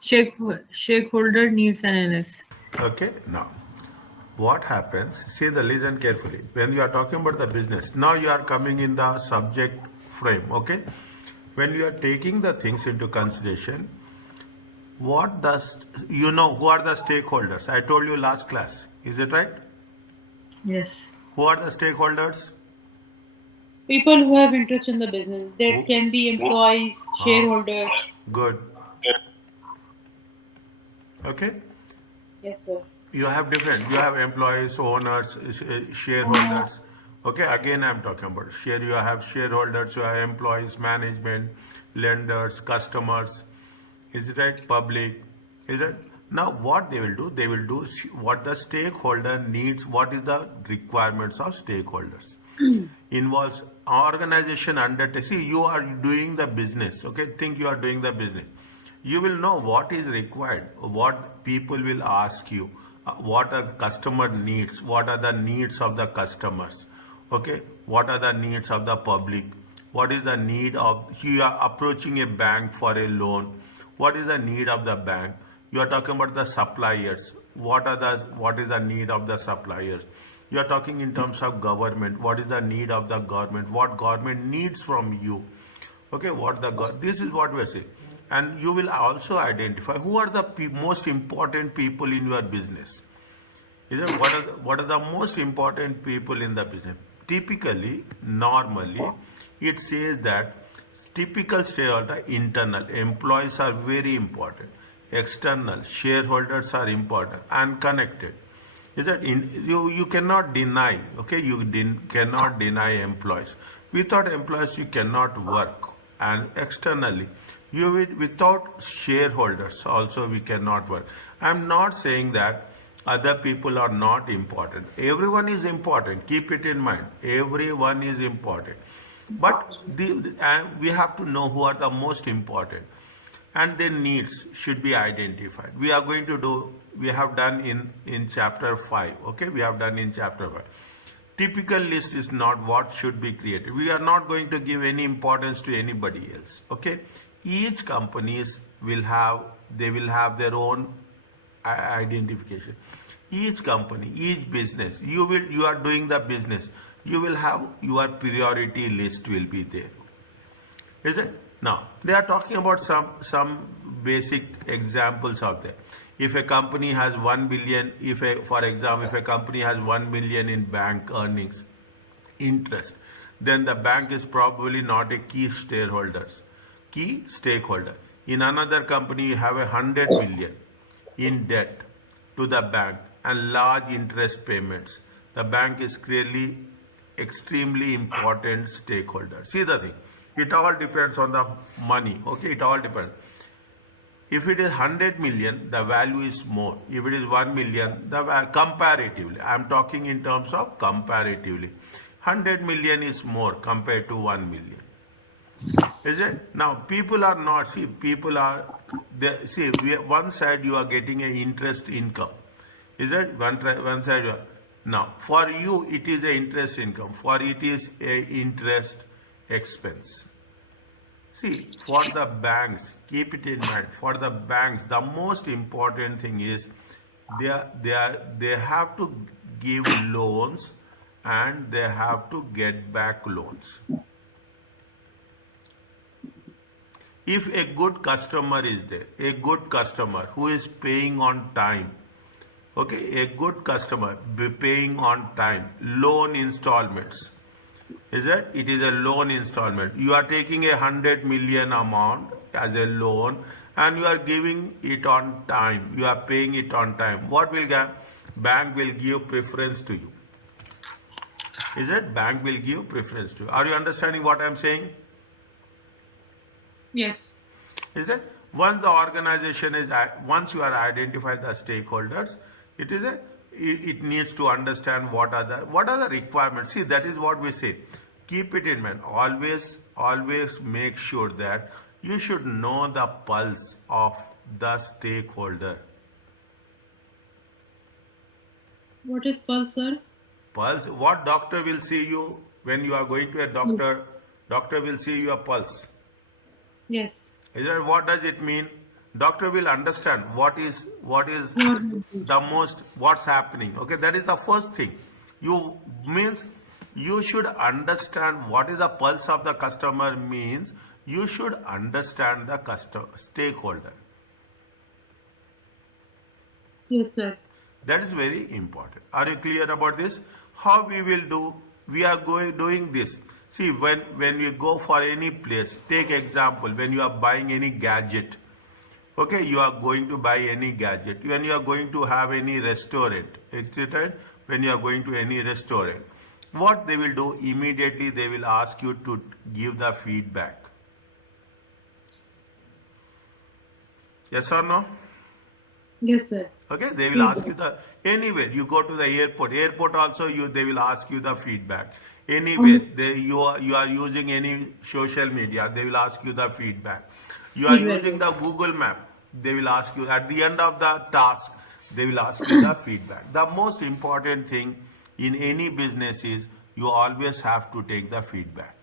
Shareholder needs analysis. Okay, now what happens? See the listen carefully. When you are talking about the business, now you are coming in the subject frame. Okay, when you are taking the things into consideration, what does you know who are the stakeholders? I told you last class. Is it right? Yes. Who are the stakeholders? People who have interest in the business. That Who? can be employees, Uh, shareholders. good. Okay. Yes, sir. You have different. You have employees, owners, shareholders. Owners. Okay. Again, I'm talking about share. You have shareholders. You have employees, management, lenders, customers. Is it right? Public. Is it? Now, what they will do? They will do what the stakeholder needs. What is the requirements of stakeholders? Involves organization undertake. See, you are doing the business. Okay, think you are doing the business. You will know what is required, what people will ask you, what a customer needs, what are the needs of the customers. Okay, what are the needs of the public, what is the need of you are approaching a bank for a loan, what is the need of the bank. You are talking about the suppliers, what is the need of the suppliers. You are talking in terms of government, what is the need of the government, what government needs from you. Okay, this is what we are saying. And you will also identify who are the most important people in your business. Is it what are the most important people in the business? Typically, normally, it says that typical stakeholder internal employees are very important. External shareholders are important and connected. Is that you cannot deny? Okay, cannot deny employees. Without employees, you cannot work, and externally, without shareholders also we cannot work. I'm not saying that other people are not important. Everyone is important. Keep it in mind. Everyone is important. But and we have to know who are the most important. And their needs should be identified. We are going to do, we have done in chapter 5. Okay, we have done in chapter 5. Typical list is not what should be created. We are not going to give any importance to anybody else. Okay, each companies will have their own identification. Each company, each business, you are doing the business, you will have your priority list will be there. Is it? Now they are talking about some basic examples of that. If a company has 1 billion, for example, if a company has 1 million in bank earnings, interest, then the bank is probably not a key stakeholder. In another company, you have 100 million in debt to the bank and large interest payments. The bank is clearly extremely important stakeholder. See the thing, it all depends on the money. Okay, it all depends. If it is 100 million, the value is more. If it is 1 million, comparatively, I am talking in terms of comparatively, 100 million is more compared to 1 million. Is it? Now, people are not, see, people are, one side you are getting an interest income. Is it? One side you are, now, for you, it is a interest income. For it is a interest expense. See, for the banks, keep it in mind, for the banks, the most important thing is they have to give loans and they have to get back loans. If a good customer is there, a good customer who is paying on time, okay, a good customer paying on time, loan installments, is it? It is a loan installment. You are taking 100 million amount as a loan and you are giving it on time. You are paying it on time. What will get? Bank will give preference to you. Is it? Bank will give preference to you. Are you understanding what I am saying? Yes. Is that once the organization is, once you are identified the stakeholders, it needs to understand what are the requirements. See, that is what we say. Keep it in mind. Always make sure that you should know the pulse of the stakeholder. What is pulse, sir? Pulse. What doctor will see you when you are going to a Pulse. doctor? Doctor will see your pulse. Yes. Is that what does it mean? Doctor will understand what is What? the most what's happening. Okay, that is the first thing. You means you should understand what is the pulse of the customer. Means you should understand the customer stakeholder. Yes, sir. That is very important. Are you clear about this? How we will do? We are going doing this. See, when we go for any place, take example when you are buying any gadget. Okay, you are going to buy any gadget. When you are going to have any restaurant, etc. When you are going to any restaurant, what they will do immediately? They will ask you to give the feedback. Yes or no? Yes, sir. Okay, they will ask you the anywhere you go to the airport also they will ask you the feedback. Anywhere you are using any social media, they will ask you the feedback. You are Feedback. using the Google Map, they will ask you at the end of the task, they will ask you the feedback. The most important thing in any business is you always have to take the feedback.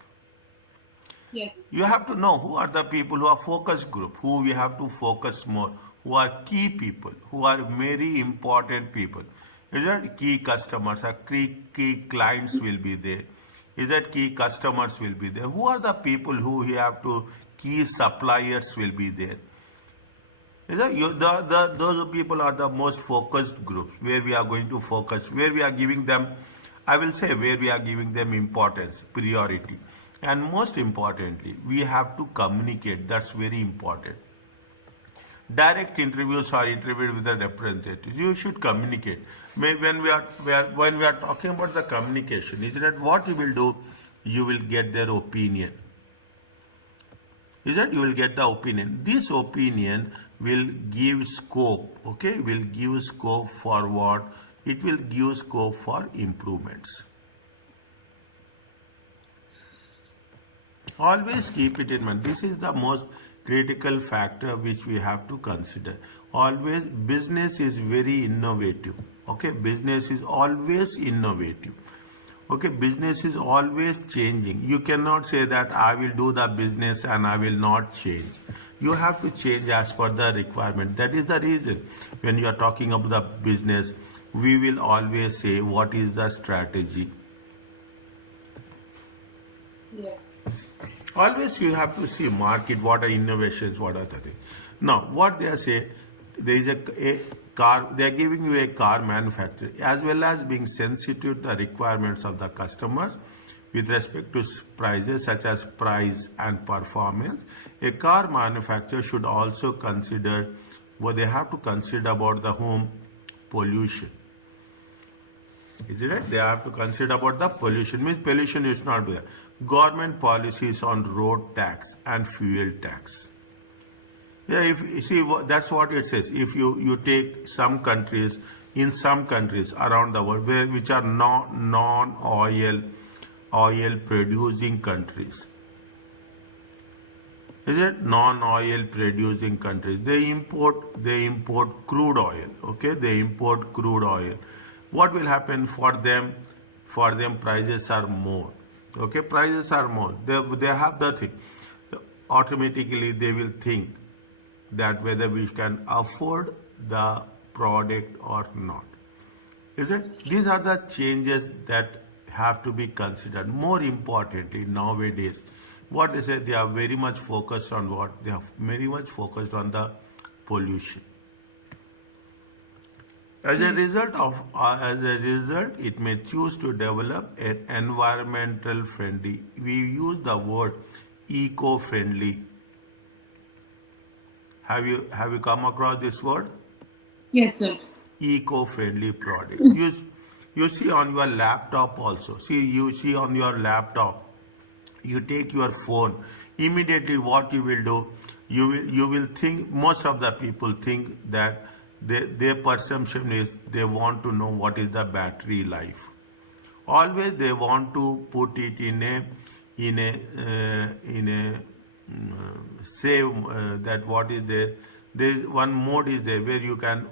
Yes. You have to know who are the people who are focus group, who we have to focus more, who are key people, who are very important people. Is that key customers, or key clients will be there? Is that key customers will be there? Who are the people who we have to key suppliers will be there? Is that those people are the most focused groups where we are going to focus, where we are giving them, I will say, where we are giving them importance, priority. And most importantly, we have to communicate. That's very important. Direct interviews or interview with the representatives. You should communicate. When we are talking about the communication, is that what you will do? You will get their opinion. Is that you will get the opinion. This opinion will give scope. Okay, will give scope for what? It will give scope for improvements. Always keep it in mind. This is the most critical factor which we have to consider. Always, business is very innovative. Okay, business is always innovative. Okay, business is always changing. You cannot say that I will do the business and I will not change. You have to change as per the requirement. That is the reason when you are talking about the business, we will always say what is the strategy. Yes. Always you have to see market, what are innovations, what are the things. Now, what they say, there is a car, they are giving you a car manufacturer, as well as being sensitive to the requirements of the customers with respect to prices such as price and performance. A car manufacturer should also consider, what they have to consider about the home pollution. Is it right? They have to consider about the pollution. Means pollution is not there. Government policies on road tax and fuel tax. Yeah, if you see, that's what it says. If you take some countries, in some countries around the world, which are non-oil producing countries, is it non-oil producing countries? They import crude oil. Okay, they import crude oil. What will happen for them? For them, prices are more. Okay, prices are more. They have the thing. Automatically, they will think that whether we can afford the product or not. Is it? These are the changes that have to be considered. More importantly, nowadays, what they say, they are very much focused on what? They are very much focused on the pollution. As a result, it may choose to develop an environmental friendly. We use the word eco-friendly. Have you come across this word? Yes, sir. Eco-friendly products. You see on your laptop also. You see on your laptop. You take your phone. Immediately, what you will do? You will think. Most of the people think that their perception is they want to know what is the battery life. Always they want to put it in a save that what is there. There is one mode is there where you can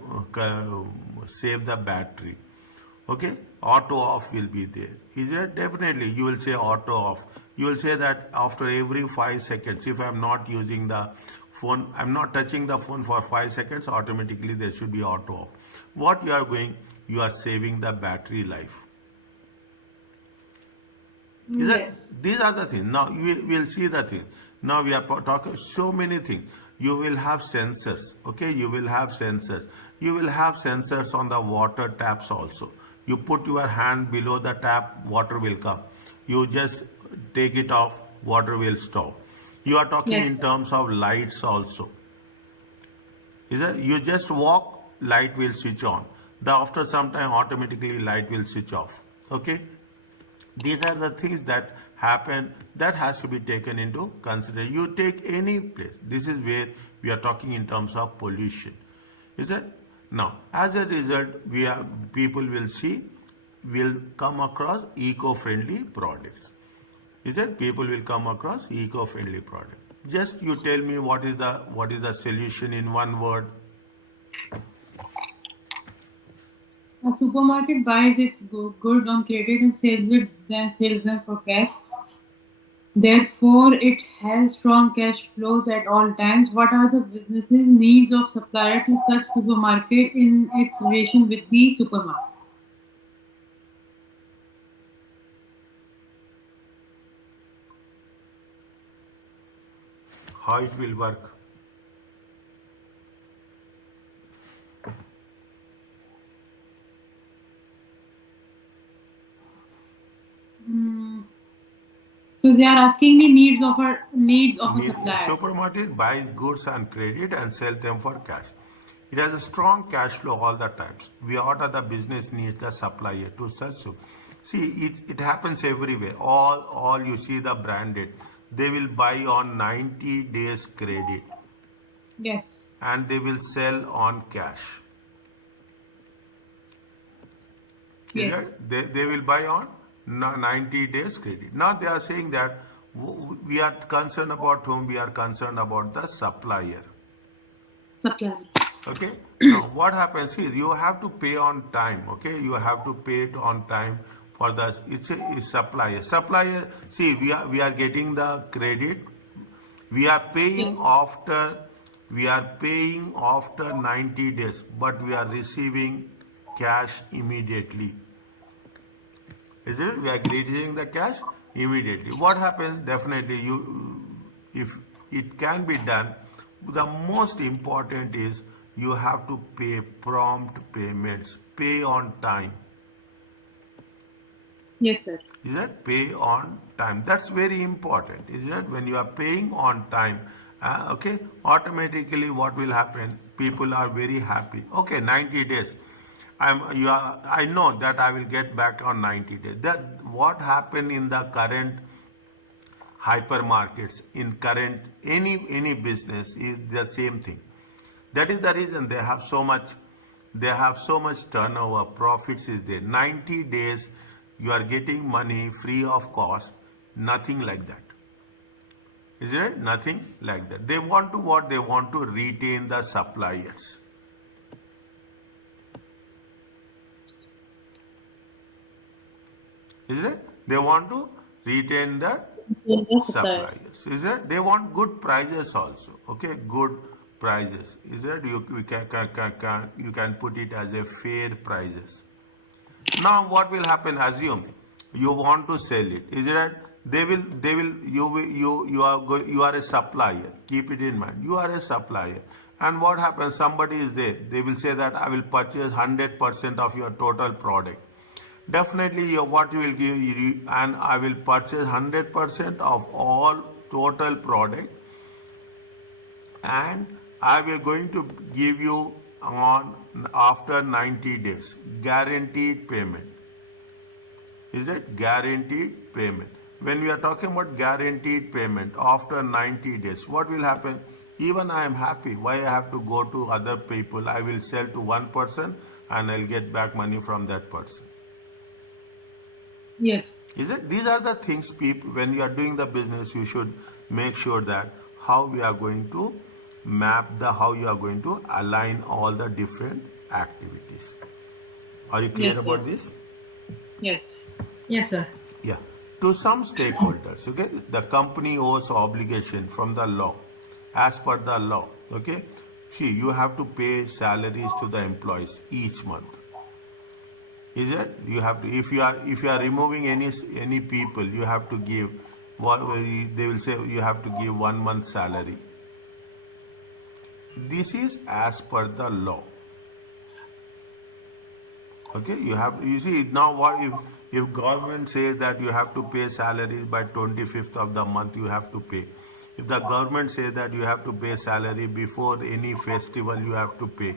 save the battery. Okay, auto off will be there. Is it? Definitely you will say auto off. You will say that after every 5 seconds, if I am not using the phone, I'm not touching the phone for 5 seconds, automatically there should be auto off. What you are going, you are saving the battery life. Is that Yes. these are the things? Now you will see the thing. Now we are talking so many things. You will have sensors, okay? You will have sensors. You will have sensors on the water taps also. You put your hand below the tap, water will come. You just take it off, water will stop. You are talking Yes, in sir. terms of lights also. Is that you just walk, light will switch on. The after some time automatically light will switch off. Okay? These are the things that happen that has to be taken into consideration. You take any place. This is where we are talking in terms of pollution. Is it? Now, as a result, we are people will see, will come across eco-friendly products. Is it? People will come across eco-friendly product. Just you tell me what is the solution in one word. A supermarket buys its good on credit and sells them for cash. Therefore, it has strong cash flows at all times. What are the business's needs of supplier to such supermarket in its relation with the supermarket? How it will work. Mm, so they are asking the needs of a supplier. Supermarket buys goods on credit and sell them for cash. It has a strong cash flow all the times. We order the business needs the supplier to such. See, it happens everywhere. All you see the branded. They will buy on 90 days credit Yes. and they will sell on cash. Is Yes. that they will buy on 90 days credit. Now they are saying that we are concerned about whom? We are concerned about the supplier. Supplier. Okay. Now what happens is you have to pay on time. Okay, you have to pay it on time for the it's supplier. Supplier. See, we are getting the credit. We are paying Yes. after we are paying after 90 days, but we are receiving cash immediately. Is it? We are receiving the cash immediately. What happens? Definitely, if it can be done, the most important is you have to pay prompt payments, pay on time. Yes, sir. Is that pay on time? That's very important. Is that when you are paying on time, okay, automatically what will happen? People are very happy. Okay, 90 days. I know that I will get back on 90 days. That what happened in the current hypermarkets, in current any business is the same thing. That is the reason they have so much turnover, profits is there. 90 days you are getting money free of cost, nothing like that. Is it? Nothing like that. They want to what? They want to retain the suppliers. Is it? They want to retain the Yes, supplier. suppliers. Is it? They want good prices also. Okay, good prices. Is it? You can put it as a fair prices. Now what will happen? Assume you want to sell it. Is it? They will you are a supplier. Keep it in mind. You are a supplier. And what happens? Somebody is there. They will say that I will purchase 100% of your total product. Definitely, what you will give, and I will purchase 100% of all total product, and I will going to give you on after 90 days guaranteed payment. Is it guaranteed payment? When we are talking about guaranteed payment after 90 days, what will happen? Even I am happy. Why I have to go to other people? I will sell to one person and I'll get back money from that person. Yes. Is it? These are the things people, when you are doing the business, you should make sure that how we are going to how you are going to align all the different activities. Are you Yes, clear sir. about this? Yes. Yes, sir. Yeah. To some stakeholders, okay, the company owes obligation from the law. as per the law. Okay, see, you have to pay salaries to the employees each month. Is it? You have to, if you are removing any people, you have to give what they will say, you have to give 1 month salary. This is as per the law. Okay, you see now what if government says that you have to pay salaries by 25th of the month, you have to pay. If the government says that you have to pay salary before any festival, you have to pay.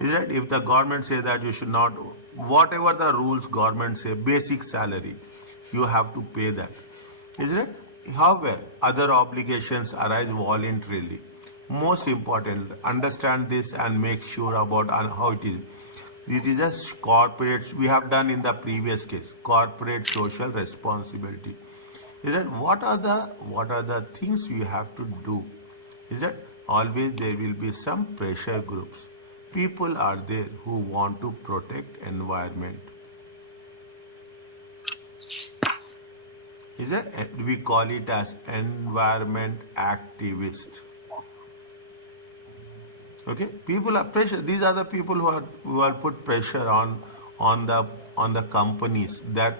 Is that if the government says that you should not, whatever the rules government say, basic salary, you have to pay that. Is it? However, other obligations arise voluntarily. Most important, understand this and make sure about how it is. It is just corporate, we have done in the previous case, corporate social responsibility. Is that what are the things we have to do? Is that always there will be some pressure groups. People are there who want to protect environment. Is that we call it as environment activist. Okay, people are pressure. These are the people who are put pressure on the companies that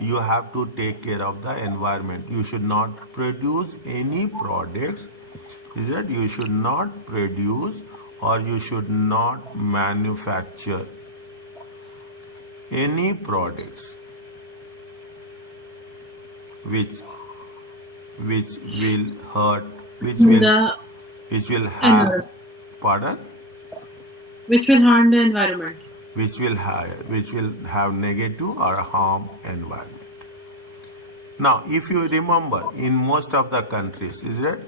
you have to take care of the environment. You should not produce any products. Is that you should not produce or you should not manufacture any products which will hurt, The which will have, environment, pardon, which will harm the environment. which will have negative or harm environment. Now, if you remember, in most of the countries, is that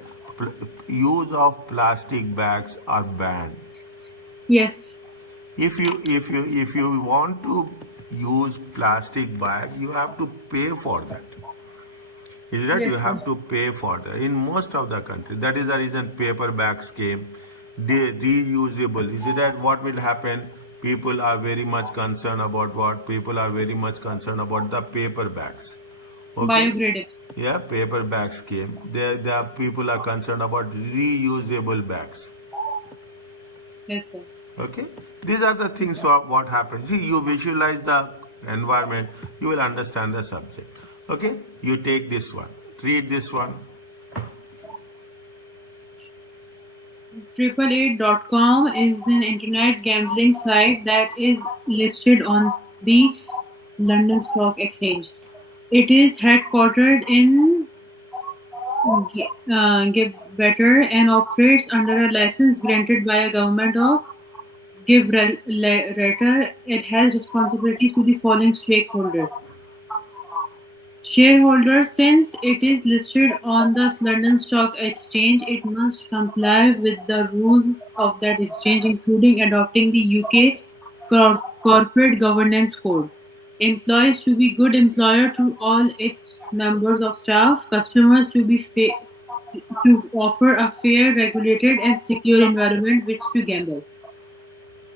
use of plastic bags are banned. Yes, If you want to use plastic bag, you have to pay for that. Is that you Yes, sir. have to pay for that in most of the countries. That is the reason paper bags came. They reusable. Is it that what will happen? People are very much concerned about what? People are very much concerned about the paper bags. Okay. biodegradable. Yeah, paper bags came. There people are concerned about reusable bags. Yes, sir. Okay, these are the things of what happens. See, you visualize the environment, you will understand the subject. Okay, you take this one, read this one. 888.com is an internet gambling site that is listed on the London Stock Exchange. It is headquartered in Gibraltar and operates under a license granted by a government of Gibraltar. It has responsibilities to the following stakeholders. Shareholders, since it is listed on the London Stock Exchange, it must comply with the rules of that exchange, including adopting the UK Corporate Governance Code. Employees to be good employer to all its members of staff. Customers to be to offer a fair, regulated, and secure environment which to gamble.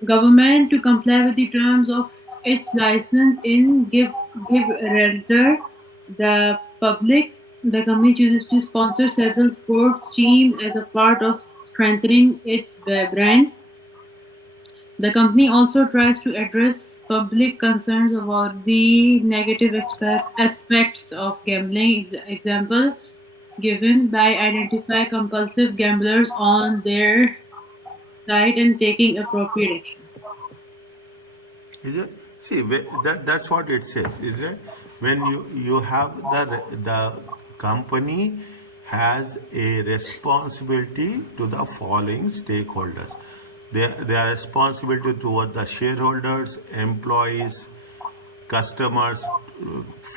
Government to comply with the terms of its license in Gibraltar. The company chooses to sponsor several sports teams as a part of strengthening its brand. The company also tries to address public concerns about the negative aspects of gambling. Example given by identify compulsive gamblers on their site and taking appropriate action. Is it? See, that's what it says. Is it? When you have the company has a responsibility to the following stakeholders. They are responsibility towards the shareholders, employees, customers,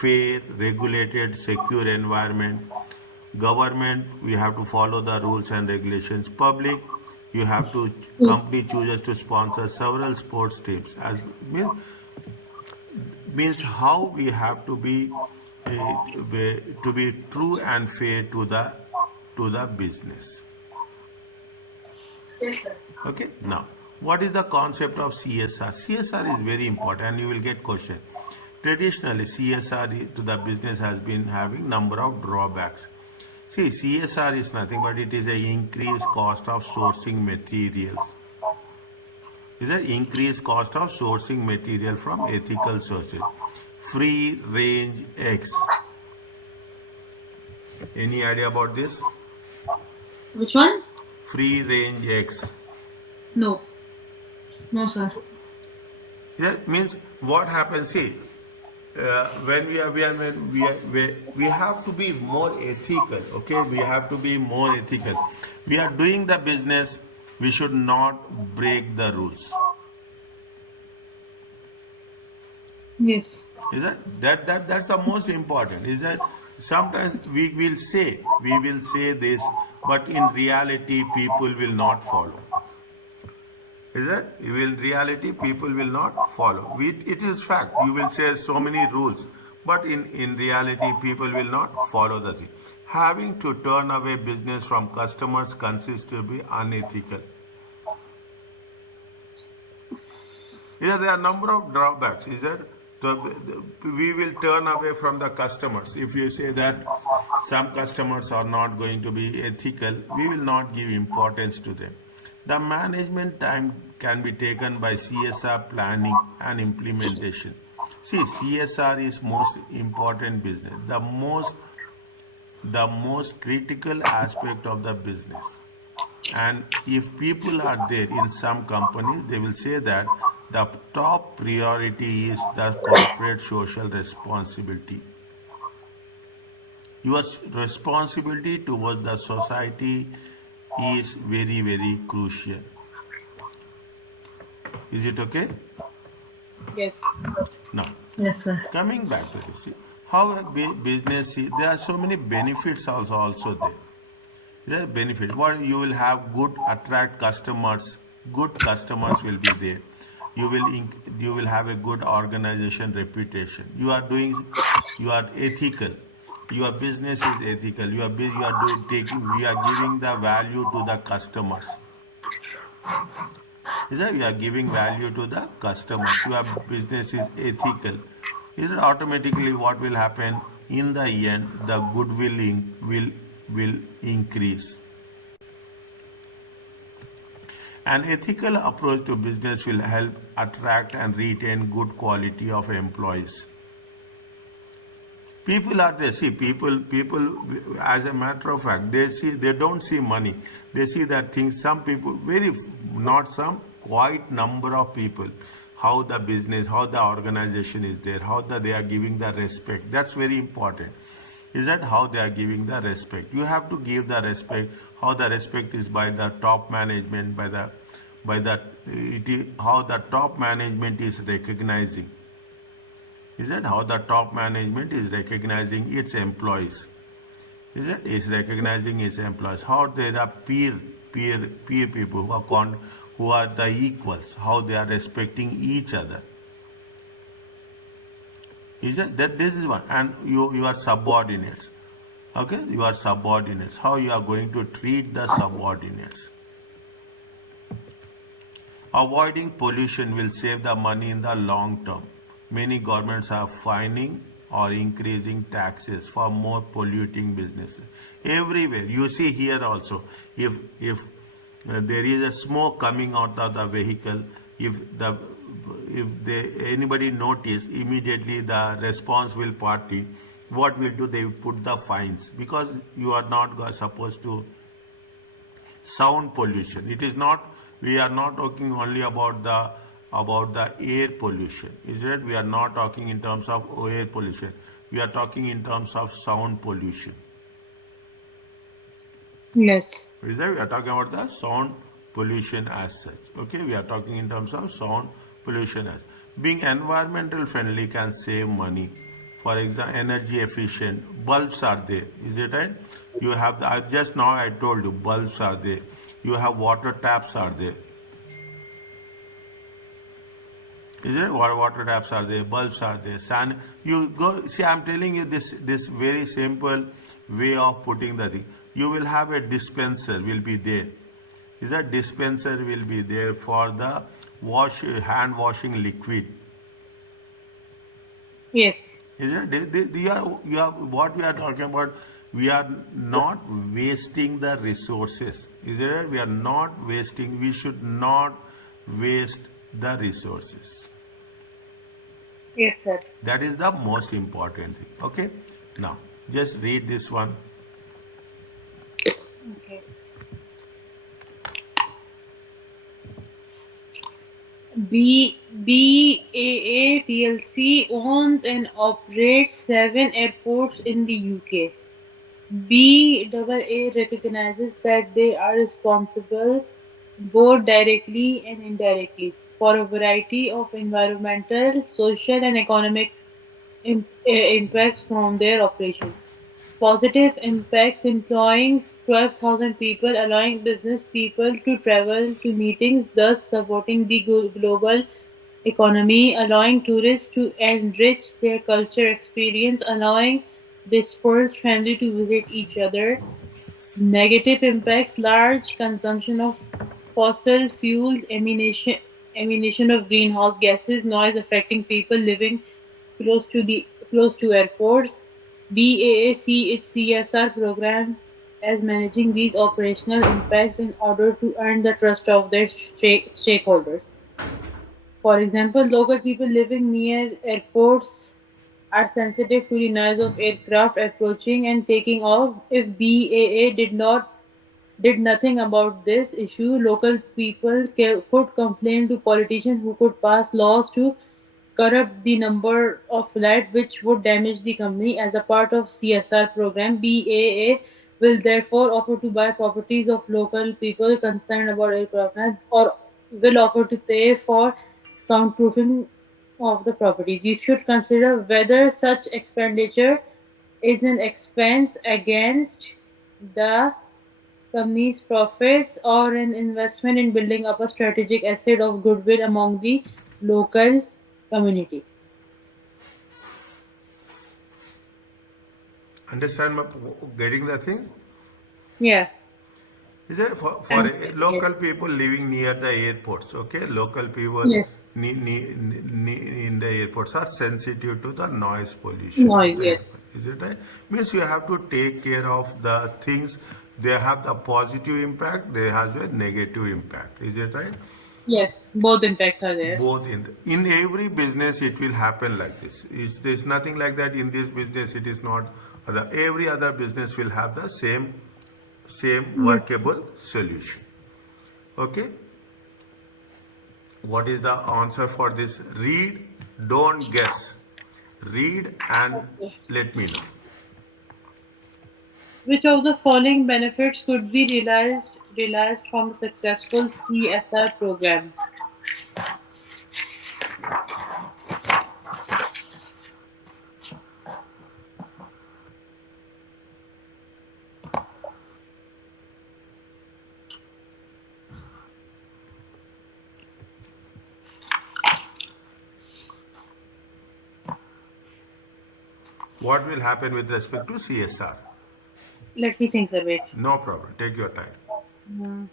fair, regulated, secure environment. Government, we have to follow the rules and regulations. Public, you have to, Yes. company chooses to sponsor several sports teams. As means how we have to be true and fair to the business. Yes, sir. Okay, now what is the concept of CSR? CSR is very important and you will get question. Traditionally CSR to the business has been having number of drawbacks. See, CSR is nothing but it is a increased cost of sourcing materials. Is an increased cost of sourcing material from ethical sources. Free range eggs. Any idea about this? Which one? Free range eggs. No. No, sir. That means what happens? See, when we have to be more ethical. Okay, we have to be more ethical. We are doing the business. We should not break the rules. Yes. Is that's the most important? Is that sometimes we will say this, but in reality people will not follow. Is that in reality people will not follow. It is fact. You will say so many rules, but in reality people will not follow the thing. Having to turn away business from customers consists to be unethical. Yeah, there are number of drawbacks. Is that we will turn away from the customers if you say that some customers are not going to be ethical. We will not give importance to them. The management time can be taken by CSR planning and implementation. See, CSR is most important business. The most critical aspect of the business. And if people are there in some companies, they will say that the top priority is the corporate social responsibility. Your responsibility towards the society is very, very crucial. Is it okay? Yes. Now, Yes, sir. coming back to this, see, how a business, there are so many benefits also there. There are benefits. What you will have good attract customers. Good customers will be there. You will have a good organization reputation. You are ethical. Your business is ethical. We are giving the value to the customers. Is that you are giving value to the customers. Your business is ethical. Is it automatically what will happen? In the end, the goodwill will increase. An ethical approach to business will help attract and retain good quality of employees. People are there. See, people. As a matter of fact, they don't see money. They see that things. Some people, not some, quite number of people, how the business, how the organization is there, they are giving the respect. That's very important. Is that how they are giving the respect? You have to give the respect. How the respect is by the top management, how the top management is recognizing. Is that how the top management is recognizing its employees? Is recognizing its employees? How there are peer people who are the equals? How they are respecting each other? Is that this is one? And you are subordinates. Okay, you are subordinates. How you are going to treat the subordinates? Avoiding pollution will save the money in the long term. Many governments are fining or increasing taxes for more polluting businesses. Everywhere, you see here also, if there is a smoke coming out of the vehicle, anybody notice, immediately the responsible party, what will do? They will put the fines, because you are not supposed to. Sound pollution. It is not. We are not talking only about the air pollution. Is it? We are not talking in terms of air pollution. We are talking in terms of sound pollution. Yes. Is that? We are talking about the sound pollution as such. Okay, we are talking in terms of sound pollution as. Being environmental friendly can save money. For example, energy efficient bulbs are there. Is it right? You have just now I told you bulbs are there. You have water taps are there. Is it? Water taps are there, bulbs are there. You go see. I'm telling you this very simple way of putting the thing. You will have a dispenser will be there. Is that dispenser will be there for the hand washing liquid. Yes. Is it? You are what we are talking about. we are not wasting the resources. Is it right? We are not wasting, we should not waste the resources. Yes, sir. That is the most important thing. Okay? Now, just read this one. Okay. BAA PLC owns and operates 7 airports in the UK. BAA recognizes that they are responsible both directly and indirectly for a variety of environmental, social, and economic impacts from their operations. Positive impacts: employing 12,000 people, allowing business people to travel to meetings, thus supporting the global economy, allowing tourists to enrich their culture experience, allowing dispersed family to visit each other. Negative impacts: large consumption of fossil fuels, emission of greenhouse gases, noise affecting people living close to airports. BAA see its CSR program as managing these operational impacts in order to earn the trust of their stakeholders. For example, local people living near airports are sensitive to the noise of aircraft approaching and taking off. If BAA did nothing about this issue, local people could complain to politicians who could pass laws to curb the number of flights which would damage the company. As a part of CSR program, BAA will therefore offer to buy properties of local people concerned about aircraft or will offer to pay for soundproofing of the properties. You should consider whether such expenditure is an expense against the company's profits or an investment in building up a strategic asset of goodwill among the local community. Understand getting the thing? Yeah, Is it for I'm yes, local people living near the airports? Okay, local people yes, in the airports are sensitive to the noise pollution of noise, the yes, airport. Is it right? Means you have to take care of the things. They have the positive impact. They have the negative impact. Is it right? yes, both impacts are there. Both in every business it will happen like this. There's nothing like that in this business. It is not. Every other business will have the same Yes. workable solution. Okay, what is the answer for this? Read, don't guess. Read and Okay. let me know. Which of the following benefits could be realized from a successful CSR program? What will happen with respect to CSR? Let me think, sir. Wait. No problem, take your time. Hmm.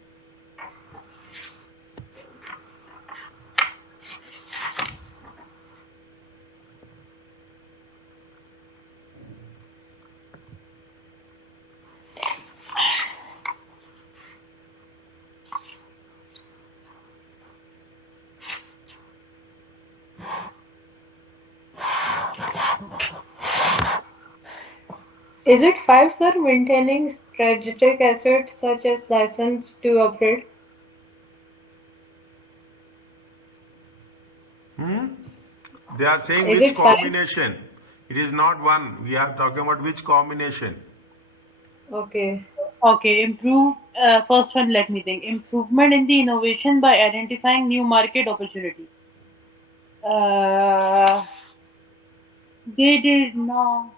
Is it five, sir? Maintaining strategic assets such as license to operate? They are saying Is which it five? combination. It is not one, we are talking about which combination. Okay. Okay, improve. First one, let me think. Improvement in the innovation by identifying new market opportunities. Uh, they did not.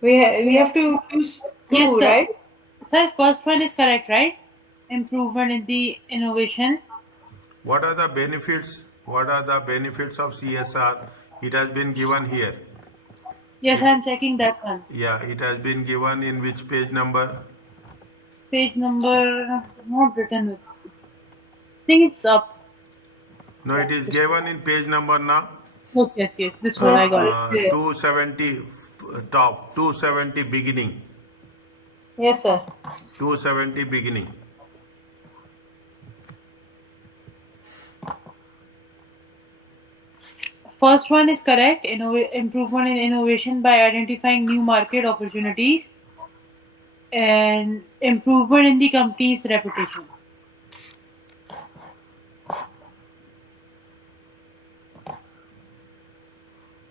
We have to choose Yes, two, sir. right? Sir, first one is correct, right? Improvement in the innovation. What are the benefits? What are the benefits of CSR? It has been given here. Yes, It, I'm checking that one. yeah, it has been given in which page number? Page number not written with. I think it's up. No, Yeah, it is just given in page number now. Yes, yes, yes. This one I Yes, got sir. it. It's clear. 270 top, 270 beginning, Yes, sir. 270 beginning. First one is correct. Improvement in innovation by identifying new market opportunities and improvement in the company's reputation.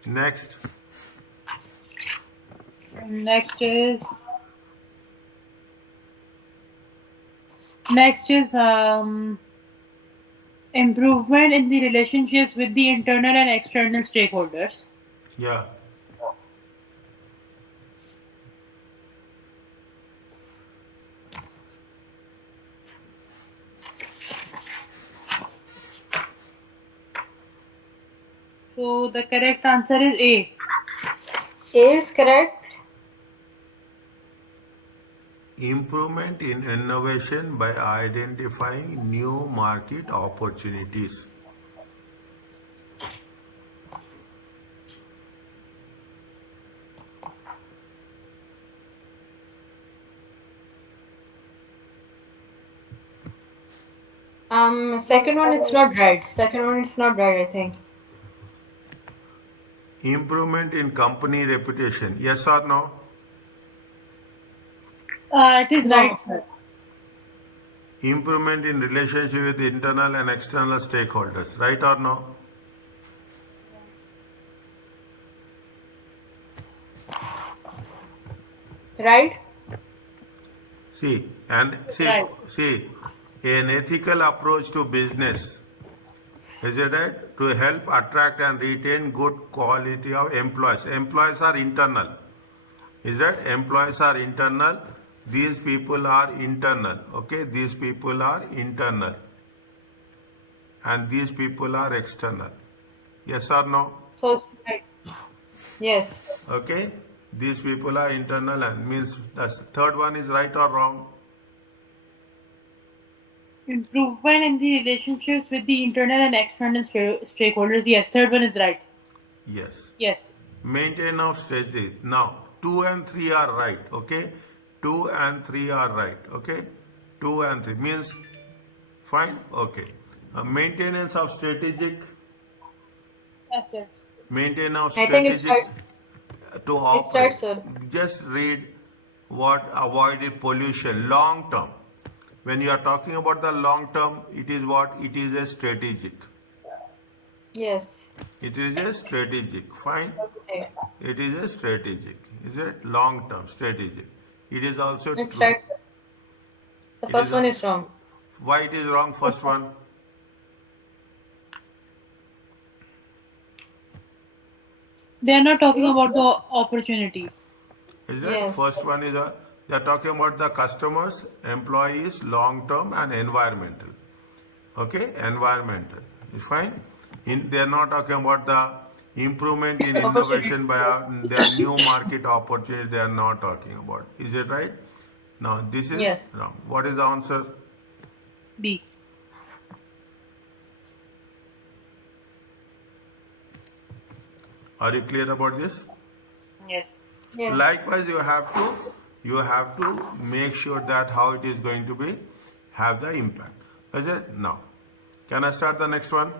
Next, And next is improvement in the relationships with the internal and external stakeholders. yeah. So the correct answer is A. A is correct. Improvement in innovation by identifying new market opportunities. Second one it's not right. Second one it's not right, I think. Improvement in company reputation. Yes or no? It is No. right, sir. Improvement in relationship with internal and external stakeholders. Right or no? Right? See, and see, Right. see, an ethical approach to business is it right? To help attract and retain good quality of employees. Employees are internal. Is that employees are internal? These people are internal. Okay, these people are internal, and these people are external. Yes or no? So it's right. Yes. Okay, these people are internal and means the third one is right or wrong? Improvement in the relationships with the internal and external stakeholders. Yes, third one is right. Yes. Yes. Maintain of strategy. Now, 2 and 3 are right, okay? 2 and 3 are right, okay? 2 and 3 means fine, okay. Maintenance of strategic, Yes, sir. maintain of I think it's strategic right. to It's right, operate. sir. Just read what avoided pollution, long term. When you are talking about the long term, it is what? It is a strategic. Yes. It is a strategic, fine. Okay. It is a strategic. Is it long term strategic? It is also It's true. right, sir. The It is first one is wrong. why it is wrong? First one They are not talking Yes. about the opportunities. is it? Yes. First one is they are talking about the customers, employees, long term, and environmental. Okay, environmental is fine. They are not talking about the improvement in Opportunity. innovation by Yes. their new market opportunities. They are not talking about. Is it right? No, this is Yes. wrong. What is the answer? B. Are you clear about this? Yes. Yes. Likewise, you have to make sure that how it is going to be have the impact. Is it? Now, can I start the next one?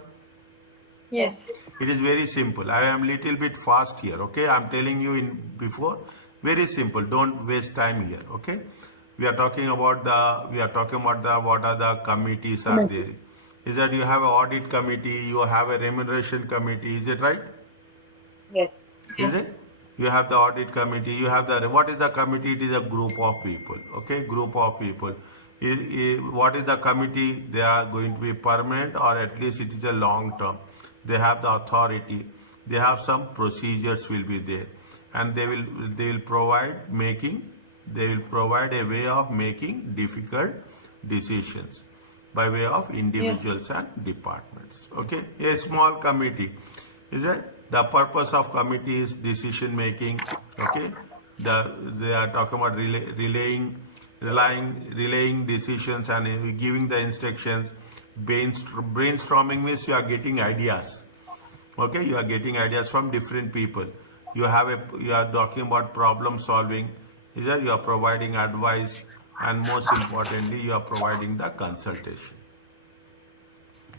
Yes. It is very simple. I am little bit fast here. Okay, I'm telling you in before. Very simple. Don't waste time here. Okay, we are talking about the what are the committees are there? Is that you have an audit committee, you have a remuneration committee. Is it right? Yes. Is Yes. it? You have the audit committee, you have the, what is the committee? It is a group of people, okay? Group of people. What is the committee? They are going to be permanent or at least it is a long term. They have the authority. They have some procedures will be there and they will provide a way of making difficult decisions by way of Yes. individuals and departments. Okay, a small committee, is it? The purpose of committee is decision making. Okay, they are talking about relaying decisions and giving the instructions. Brainstorming means you are getting ideas. Okay, you are getting ideas from different people. You are talking about problem solving. Is that you are providing advice, and most importantly, you are providing the consultation.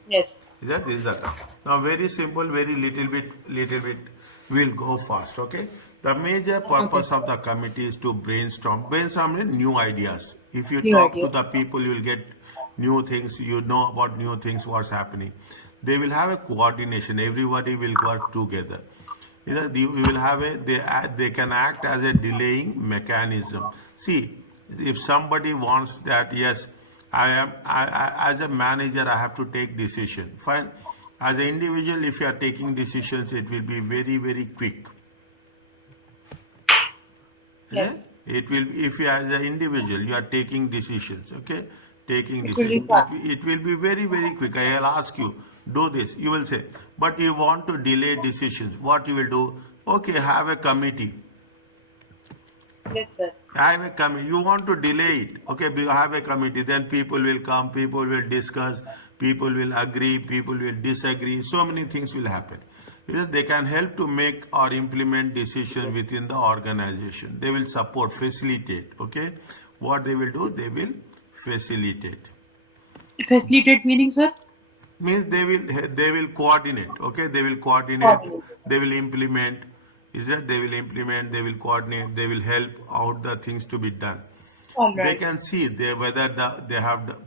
Yes. Is that this is the now very simple, very little bit will go fast. Okay. The major Okay. purpose of the committee is to brainstorm new ideas. If you New talk to idea. the people, you will get new things. You know about new things, what's happening. They will have a coordination. Everybody will work together. You will have they can act as a delaying mechanism. See, if somebody wants that, yes, as a manager, I have to take decision. Fine. As an individual, if you are taking decisions, it will be very quick. Is it? Yes. It will, if you as an individual, you are taking decisions, okay? Taking It will be decisions. fun. It will be very quick. I will ask you, do this. You will say, but you want to delay decisions. What you will do? Okay, have a committee. Yes, sir. Have a committee. You want to delay it. Okay, have a committee. Then people will come, people will discuss, people will agree, people will disagree. So many things will happen. They can help to make or implement decisions within the organization. They will support, facilitate. Okay, what they will do? They will facilitate. Facilitate meaning, sir? Means they will coordinate. Okay, they will coordinate. Coordinate. They will implement. Is that they will implement? They will coordinate. They will help out the things to be done. All They right. can see whether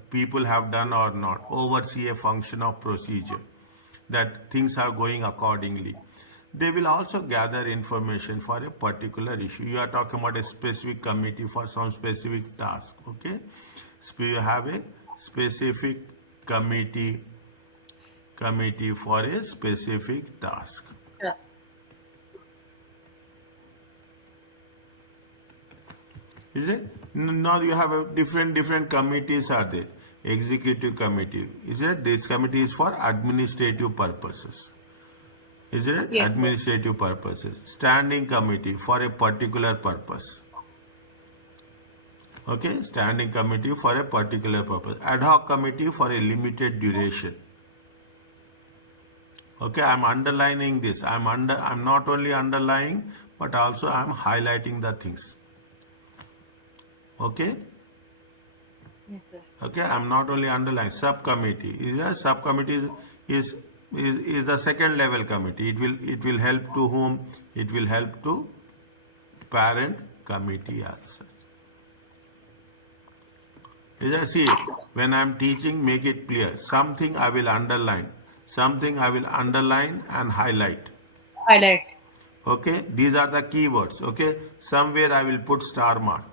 people have done or not. Oversee a function of procedure that things are going accordingly. They will also gather information for a particular issue. You are talking about a specific committee for some specific task. Okay, so you have a specific committee for a specific task. Yes. Is it? Now you have a different committees are there. Executive committee. Is it? This committee is for administrative purposes. Is it? Yes, sir. Administrative purposes. Standing committee for a particular purpose. Okay? Standing committee for a particular purpose. Ad hoc committee for a limited duration. Okay, I'm underlining this. I'm not only underlining, but also I'm highlighting the things. Okay? Yes, sir. Okay, I'm not only underlining. Subcommittee is a subcommittee is the second level committee. It will help to whom? It will help to parent committee as such. Is that see? When I'm teaching, make it clear. Something I will underline. Something I will underline and highlight. Highlight. Okay, these are the keywords. Okay, somewhere I will put star mark.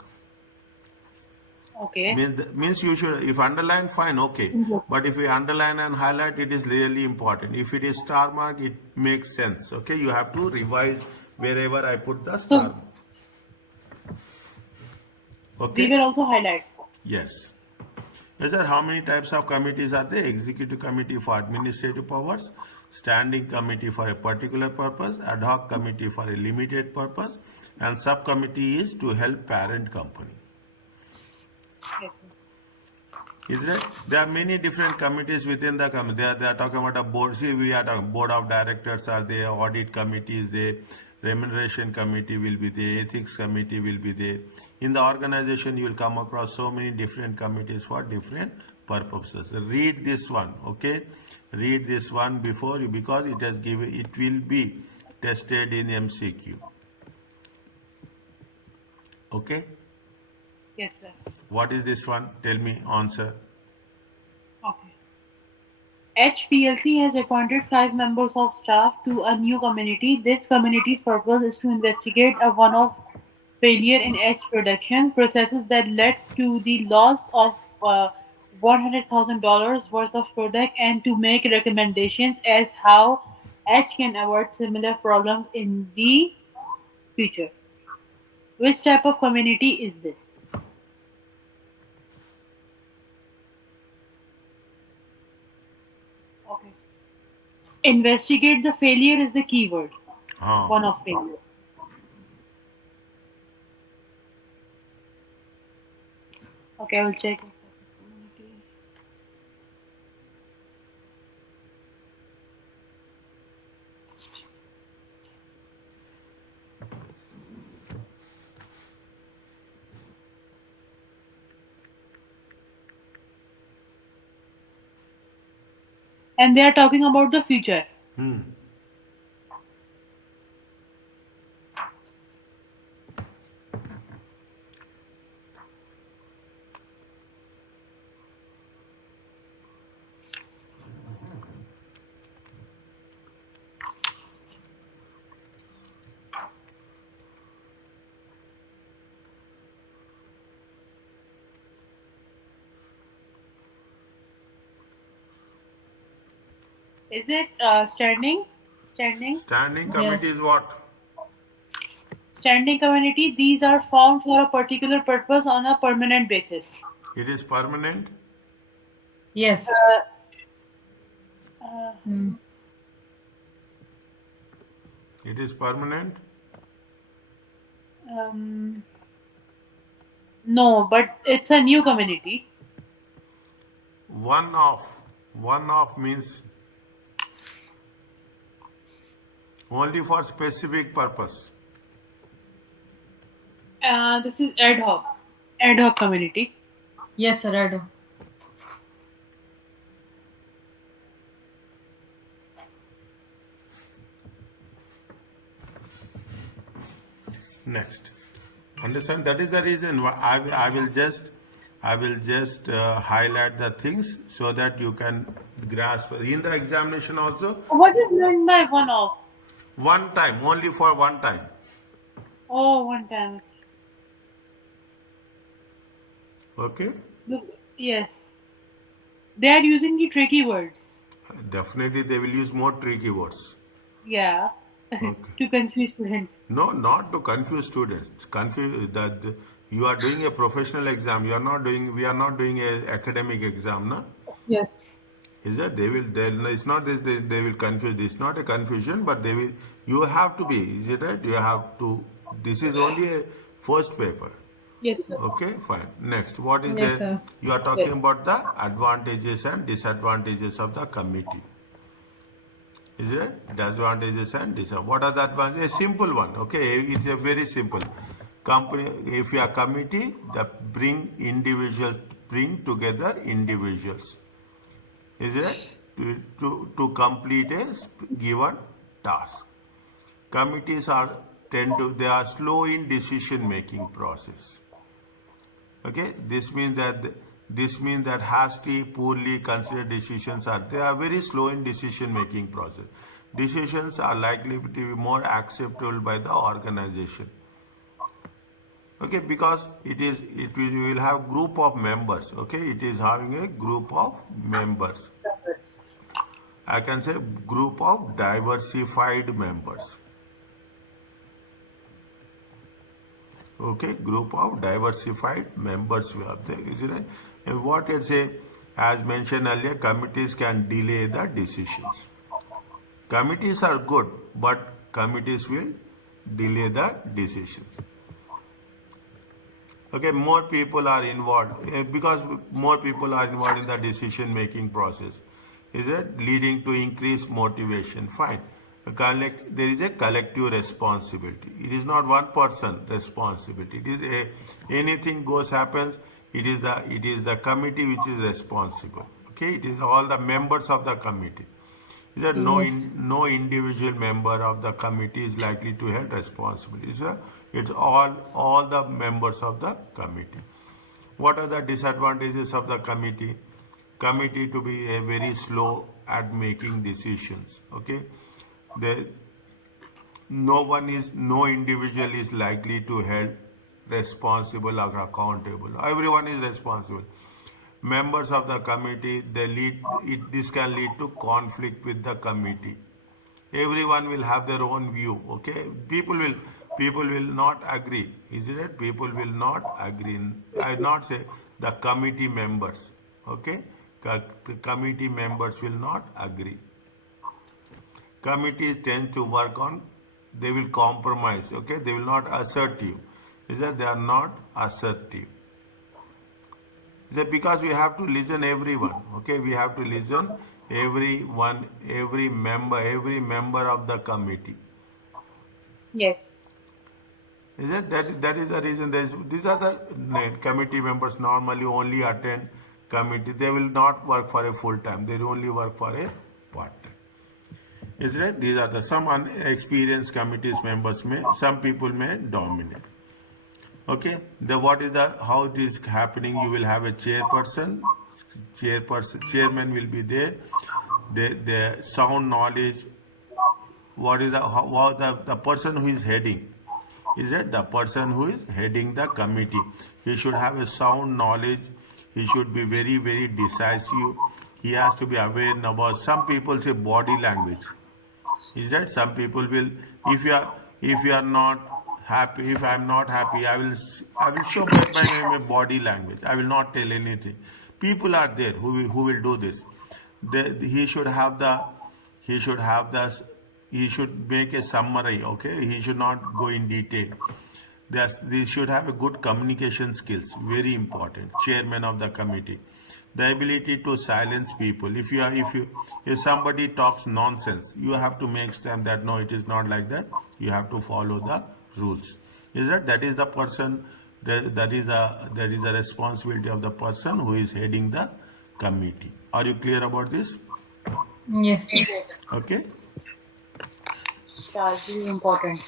Okay. Means you should, if underline, fine, okay. But if you underline and highlight, it is really important. If it is star mark, it makes sense. Okay, you have to revise wherever I put the star So mark. we Okay, will also highlight. yes. Is there how many types of committees are there? Executive committee for administrative powers, standing committee for a particular purpose, ad hoc committee for a limited purpose, and subcommittee is to help parent company. Yes, Is that there are many different committees within the company. They are talking about a board. See, we are talking board of directors are there, audit committee is there, remuneration committee will be there, ethics committee will be there. In the organization, you will come across so many different committees for different purposes. Read this one, okay? Read this one before you because it has given. It will be tested in MCQ. Okay? yes, sir. What is this one? Tell me. Answer. Okay. HPLC has appointed 5 members of staff to a new committee. This committee's purpose is to investigate a one-off failure in H production processes that led to the loss of $100,000 worth of product and to make recommendations as how H can avoid similar problems in the future. Which type of community is this? Okay. Investigate the failure is the keyword. Ah. One of failure. Okay, I will check. and they are talking about the future. Hmm. Is it standing Standing committee Yes. is what? standing community? These are formed for a particular purpose on a permanent basis. It is permanent. Yes. Uh, uh, Mm. It is permanent. um, no, but it's a new community. One off. One off means only for specific purpose. This is ad hoc community. Yes, sir, I do. Next. Understand? That is the reason why I will just highlight the things so that you can grasp. In the examination also, What is meant by one off? one time, only for one time. Oh, one time. Okay? Look, yes, they are using the tricky words. Definitely they will use more tricky words. Yeah, Okay. to confuse students. No, not to confuse students. Confuse that you are doing a professional exam. You are not doing. We are not doing a academic exam, no? Yes. Is that they will? It's not this. They will confuse. It's not a confusion, but they will. You have to be. Is it right? You have to. This is only a first paper. Yes, sir. Okay, fine. Next, what is Yes, the? sir. You are talking Yes. about the advantages and disadvantages of the committee. Is it? The advantages and disadvantages. What are the advantages? A simple one. Okay, it's a very simple. Company, if you are committee, the bring together individuals. Is it? To complete a given task. Committees they are slow in decision making process. Okay, this means that hasty, poorly considered decisions they are very slow in decision making process. Decisions are likely to be more acceptable by the organization. Okay, because you will have group of members. Okay, it is having a group of members. I can say group of diversified members. Okay, group of diversified members we have there. Is it right? And what it say, as mentioned earlier, committees can delay the decisions. Committees are good, but committees will delay the decisions. Okay, more people are involved because more people are involved in the decision making process. Is it leading to increased motivation? Fine. There is a collective responsibility. It is not one person responsibility. It is anything goes happens. It is the committee which is responsible. Okay, it is all the members of the committee. Is that Yes. no individual member of the committee is likely to have responsibility. It's all the members of the committee. What are the disadvantages of the committee? Committee to be a very slow at making decisions. Okay, they, no individual is likely to held responsible or accountable. Everyone is responsible. Members of the committee, this can lead to conflict with the committee. Everyone will have their own view. Okay, people will not agree. Is it right? People will not agree. I not say the committee members. Okay, the committee members will not agree. Committees tend to work on, they will compromise. Okay, they will not assertive. Is that they are not assertive. Is that because we have to listen everyone. Okay, we have to listen everyone, every member of the committee. Yes. Is it that is the reason these are the committee members normally only attend committee. They will not work for a full time. They only work for a part-time. Is right? These are the some unexperienced committees members may, some people may dominate. Okay, the what is the how it is happening? You will have a chairman will be there. The sound knowledge. What is the person who is heading? Is it the person who is heading the committee? He should have a sound knowledge. He should be very very decisive. He has to be aware about. Some people say body language. Is that some people will, if you are not happy, if I am not happy, I will show my body language. I will not tell anything. People are there who will do this. He should have the he should have the he should make a summary. Okay, he should not go in detail. They should have a good communication skills, very important. Chairman of the committee, the ability to silence people. If somebody talks nonsense, you have to make them that no, it is not like that. You have to follow the rules. That is the person that is a responsibility of the person who is heading the committee. Are you clear about this? Yes, sir. Okay. Yeah, this is important.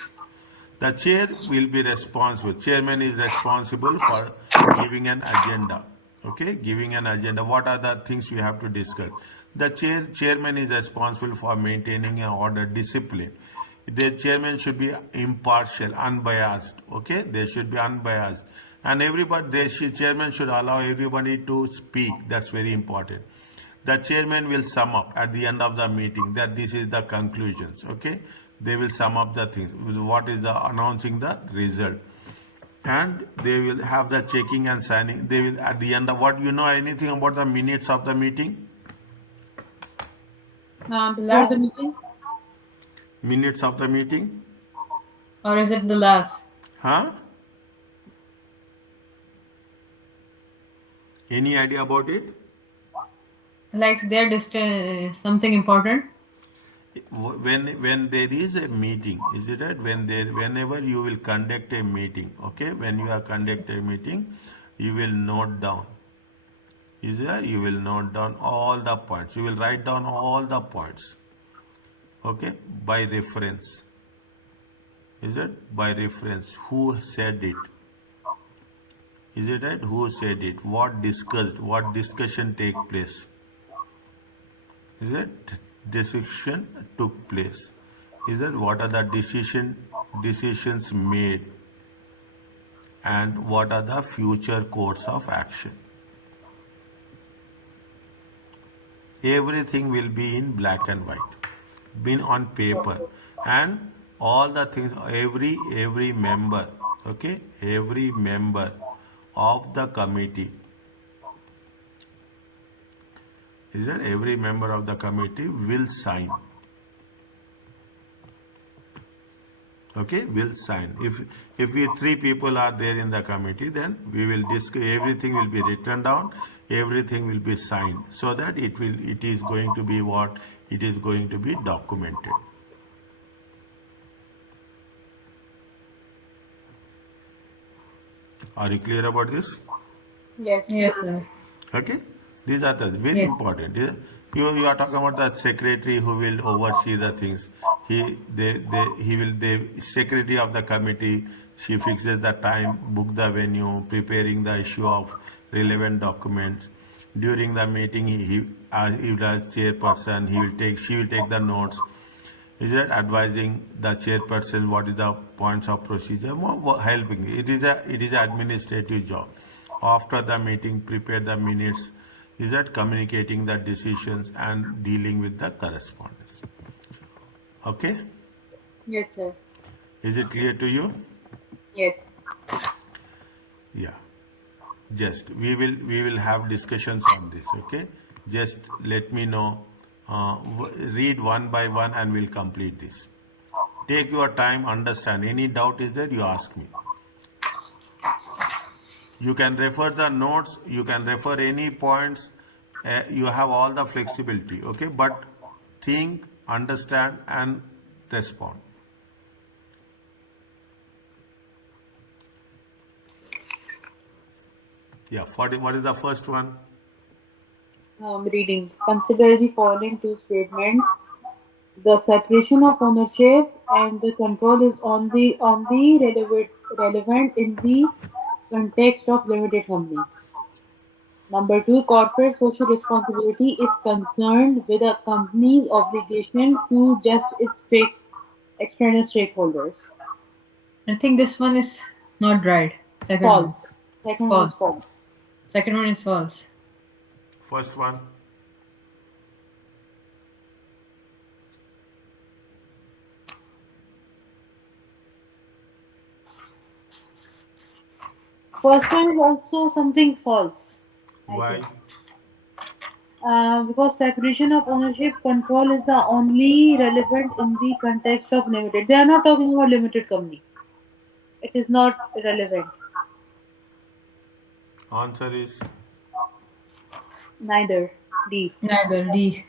The chair will be responsible. Chairman is responsible for giving an agenda. Okay, giving an agenda. What are the things we have to discuss? The chairman is responsible for maintaining an order, discipline. The chairman should be impartial, unbiased. Okay, they should be unbiased, and chairman should allow everybody to speak. That's very important. The chairman will sum up at the end of the meeting that this is the conclusions. Okay, they will sum up the things. What is the announcing the result, and they will have the checking and signing. They will at the end of what anything about the minutes of the meeting? Before the meeting, Minutes of the meeting? Or is it the last? Huh? Any idea about it? Like they're something important? When there is a meeting, is it right? Whenever you will conduct a meeting, okay, when you are conducting a meeting, you will note down. Is there? You will note down all the points. You will write down all the points. Okay, by reference. Is it? By reference. Who said it? Is it right? Who said it? What discussed? What discussion take place? Is it? Decision took place. Is it? What are the decisions made? And what are the future course of action? Everything will be in black and white, been on paper, and all the things. Every member, okay, every member of the committee. Is that every member of the committee will sign. Okay, will sign. If we three people are there in the committee, then we will discuss. Everything will be written down. Everything will be signed, so that it is going to be what it is going to be documented. Are you clear about this? yes. Yes, sir. Okay, these are the very Yeah. important. You are talking about the secretary who will oversee the things. The secretary of the committee. She fixes the time, book the venue, preparing the issue of relevant documents. During the meeting, he as chairperson, she will take the notes. Is it advising the chairperson what is the points of procedure? Helping. It is an administrative job. After the meeting, prepare the minutes. Is that communicating the decisions and dealing with the correspondence? Okay. Yes, sir. Is it clear to you? Yes. Yeah. Just we will have discussions on this. Okay. Just let me know. Read one by one and we'll complete this. Take your time, understand. Any doubt is there, you ask me. You can refer the notes, you can refer any points. You have all the flexibility. Okay, but think, understand, and respond. Yeah. What is the first one? Reading. Consider the following two statements. The separation of ownership and the control is on the relevant in the context of limited companies. Number two, corporate social responsibility is concerned with a company's obligation to just its external stakeholders. I think this one is not right. Second False. one. Second one is False. false. Second one is false. First one. First one is also something false, I Why? think. Because separation of ownership control is the only relevant in the context of limited. They are not talking about limited company. It is not relevant. Answer is Neither. D. Neither. D.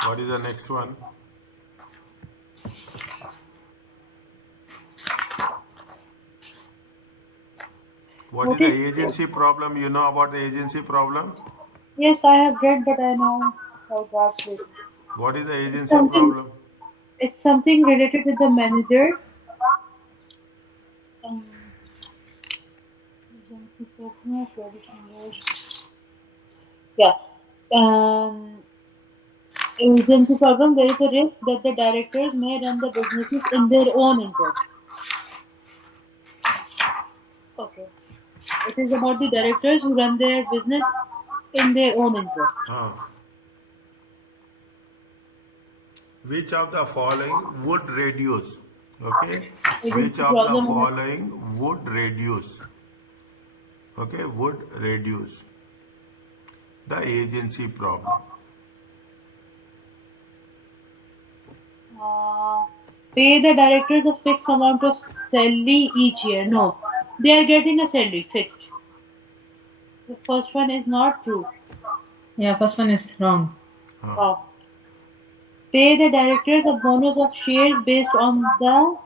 what is the next one? What is What the is? agency problem? You know about the agency problem? Yes, I have read, but I know how vastly. What is the It's agency something. problem? It's something related with the managers. Um, agency partner, credit managers. Yeah. Um, agency problem. There is a risk that the directors may run the businesses in their own interest. Okay. It is about the directors who run their business in their own interest. Huh. Which of the following would reduce? Okay. Which Agency of the problem. following would reduce? Okay. Would reduce the agency problem. Uh, pay the directors a fixed amount of salary each year. No, they are getting a salary fixed. The first one is not true. Yeah, first one is wrong. Huh. Wrong. Pay the directors a bonus of shares based on the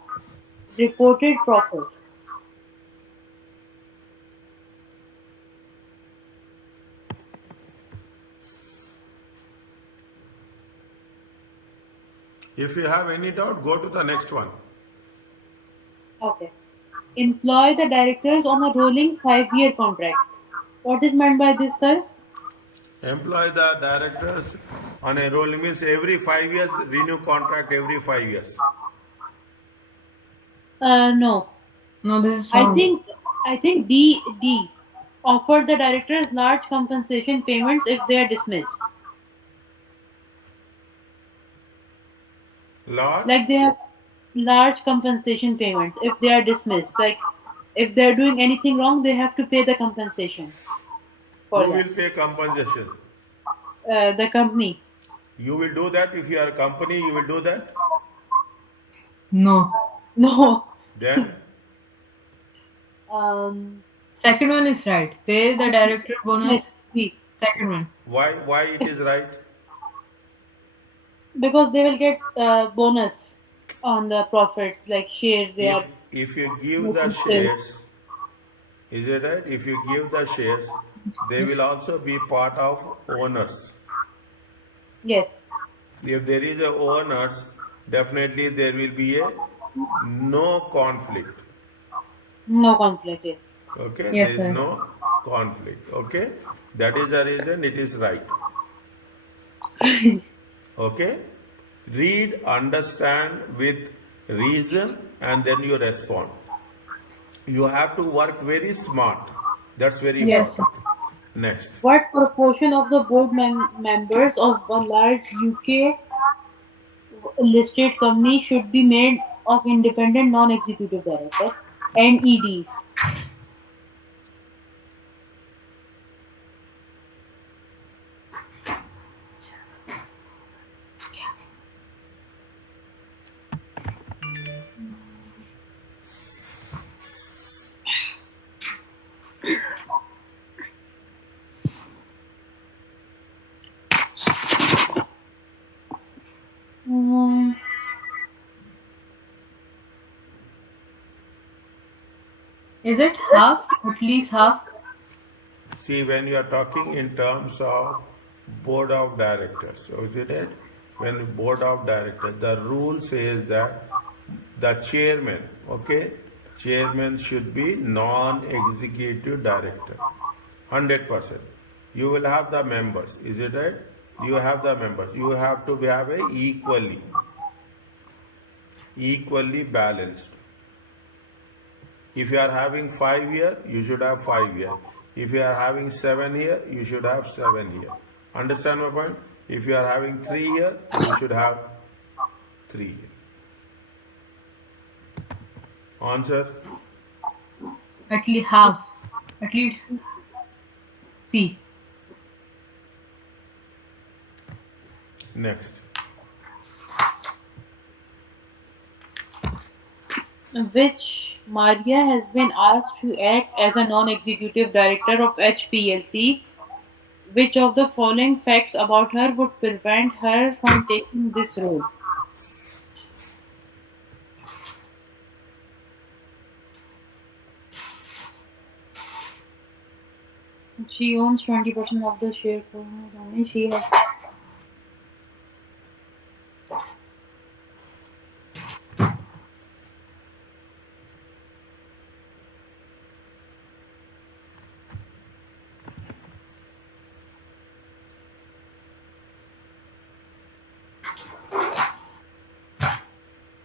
reported profits. If you have any doubt, go to the next one. Okay. Employ the directors on a rolling 5-year contract. What is meant by this, sir? Employ the directors on a roll means every 5 years, renew contract every 5 years. No. No, this is I wrong. think I think D offer the directors large compensation payments if they are dismissed. Large, Like they have large compensation payments if they are dismissed. Like if they're doing anything wrong, they have to pay the compensation who for that. will pay compensation? The company. You will do that if you are a company, you will do that. No. No. Then um. Second one is right. Pay the director Yes. bonus. B. Second one. why it is right? Because they will get bonus on the profits, like shares they If are if you give the making sales. shares, is it right? If you give the shares, they Yes. will also be part of owners. Yes. If there is a owners, definitely there will be a no conflict. No conflict. Yes. Okay, there Yes, is sir. no conflict. Okay, that is the reason it is right. Okay, read, understand with reason, and then you respond. You have to work very smart. That's very Yes, sir. important. Next. What proportion of the board members of a large UK listed company should be made of independent non-executive director (NEDs)? Mm, Is it half? At least half? See, when you are talking in terms of board of directors, so is it? When board of directors, the rule says that the chairman, okay, chairman should be non-executive director, 100%. You will have the members, is it right? You have the members. You have to have a equally balanced. If you are having 5 year, you should have 5 year. If you are having 7 year, you should have 7 year. Understand my point? If you are having 3 year, you should have 3 year. Answer At least half. At least C. next. Which Maria has been asked to act as a non-executive director of HPLC. Which of the following facts about her would prevent her from taking this role? She owns 20% of the share company.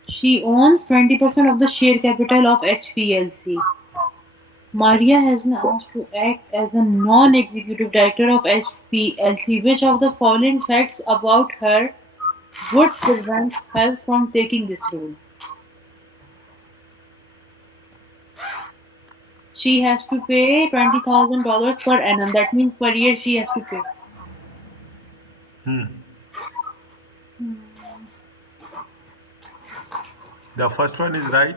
She owns 20% of the share capital of HPLC. Maria has been asked to act as a non-executive director of HPLC. Which of the following facts about her would prevent her from taking this role? She has to pay $20,000 per annum. That means per year she has to pay. The first one is right.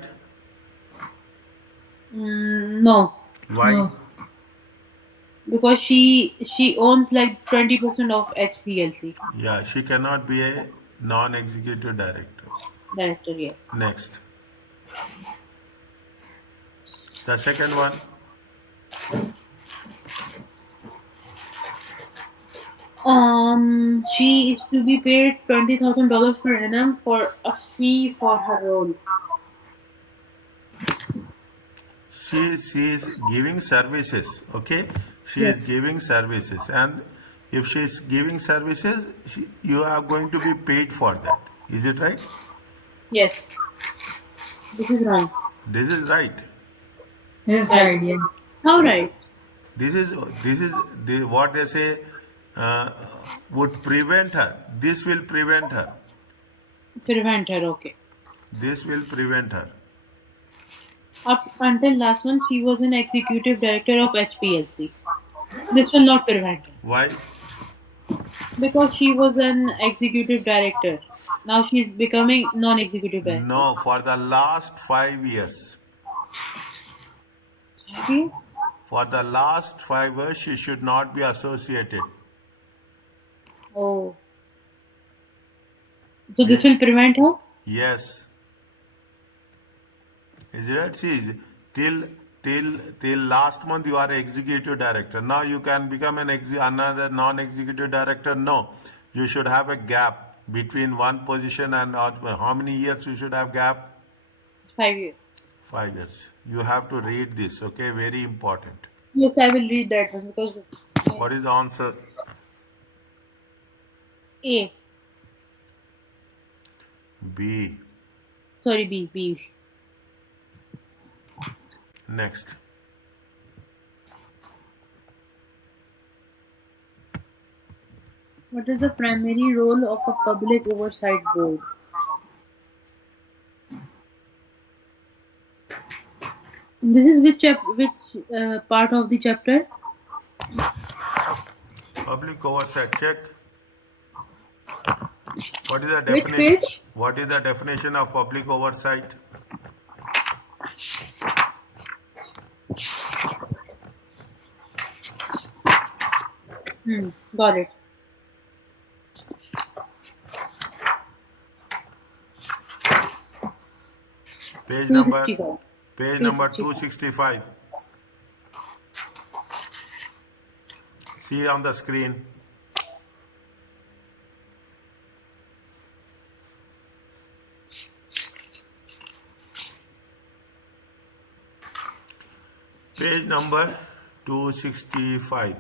No, Why? No. because she owns like 20% of HPLC. Yeah, she cannot be a non-executive director. Director, yes. Next. The second one. She is to be paid $20,000 per annum for a fee for her role. She is giving services, okay? She Yes. is giving services, and if she is giving services, you are going to be paid for that. Is it right? Yes. This is wrong. This is right. This is Right. right, yeah. How right? This is what they say uh, would prevent her. This will prevent her. Prevent her, okay. This will prevent her. Up until last month, she was an executive director of HPLC. This will not prevent her Why? because she was an executive director. Now she is becoming non-executive director. No, for the last 5 years. Okay. For the last 5 years, she should not be associated. Oh, so this will prevent her? Yes. Is it right? See, till last month you are executive director. Now you can become another non-executive director. No, you should have a gap between one position and how many years you should have gap? 5 years. 5 years. You have to read this. Okay, very important. Yes, I will read that one because What is the answer? A. B. Sorry, B. Next. What is the primary role of a public oversight board? This is which part of the chapter? Public oversight check. What is the Which definition? page? What is the definition of public oversight? Got it. Page number 265. page number 265. 265. See on the screen. Page number 265.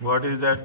What is that?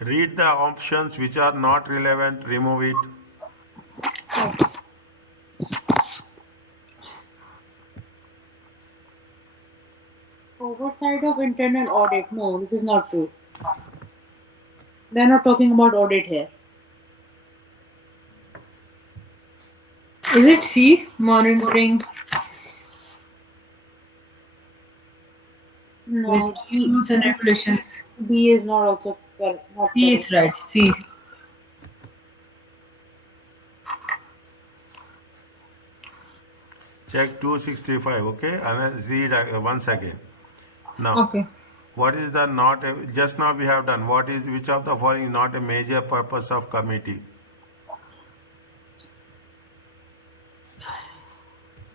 Read the options which are not relevant, remove it. Okay. Oversight of internal audit. No, this is not true. They're not talking about audit here. Is it C? Monitoring with No, key rules and regulations. B is not also not C, correct. it's right. C. Check 265, okay? And read once again. Now, Okay. what is the not, just now we have done, what is, which of the following is not a major purpose of committee?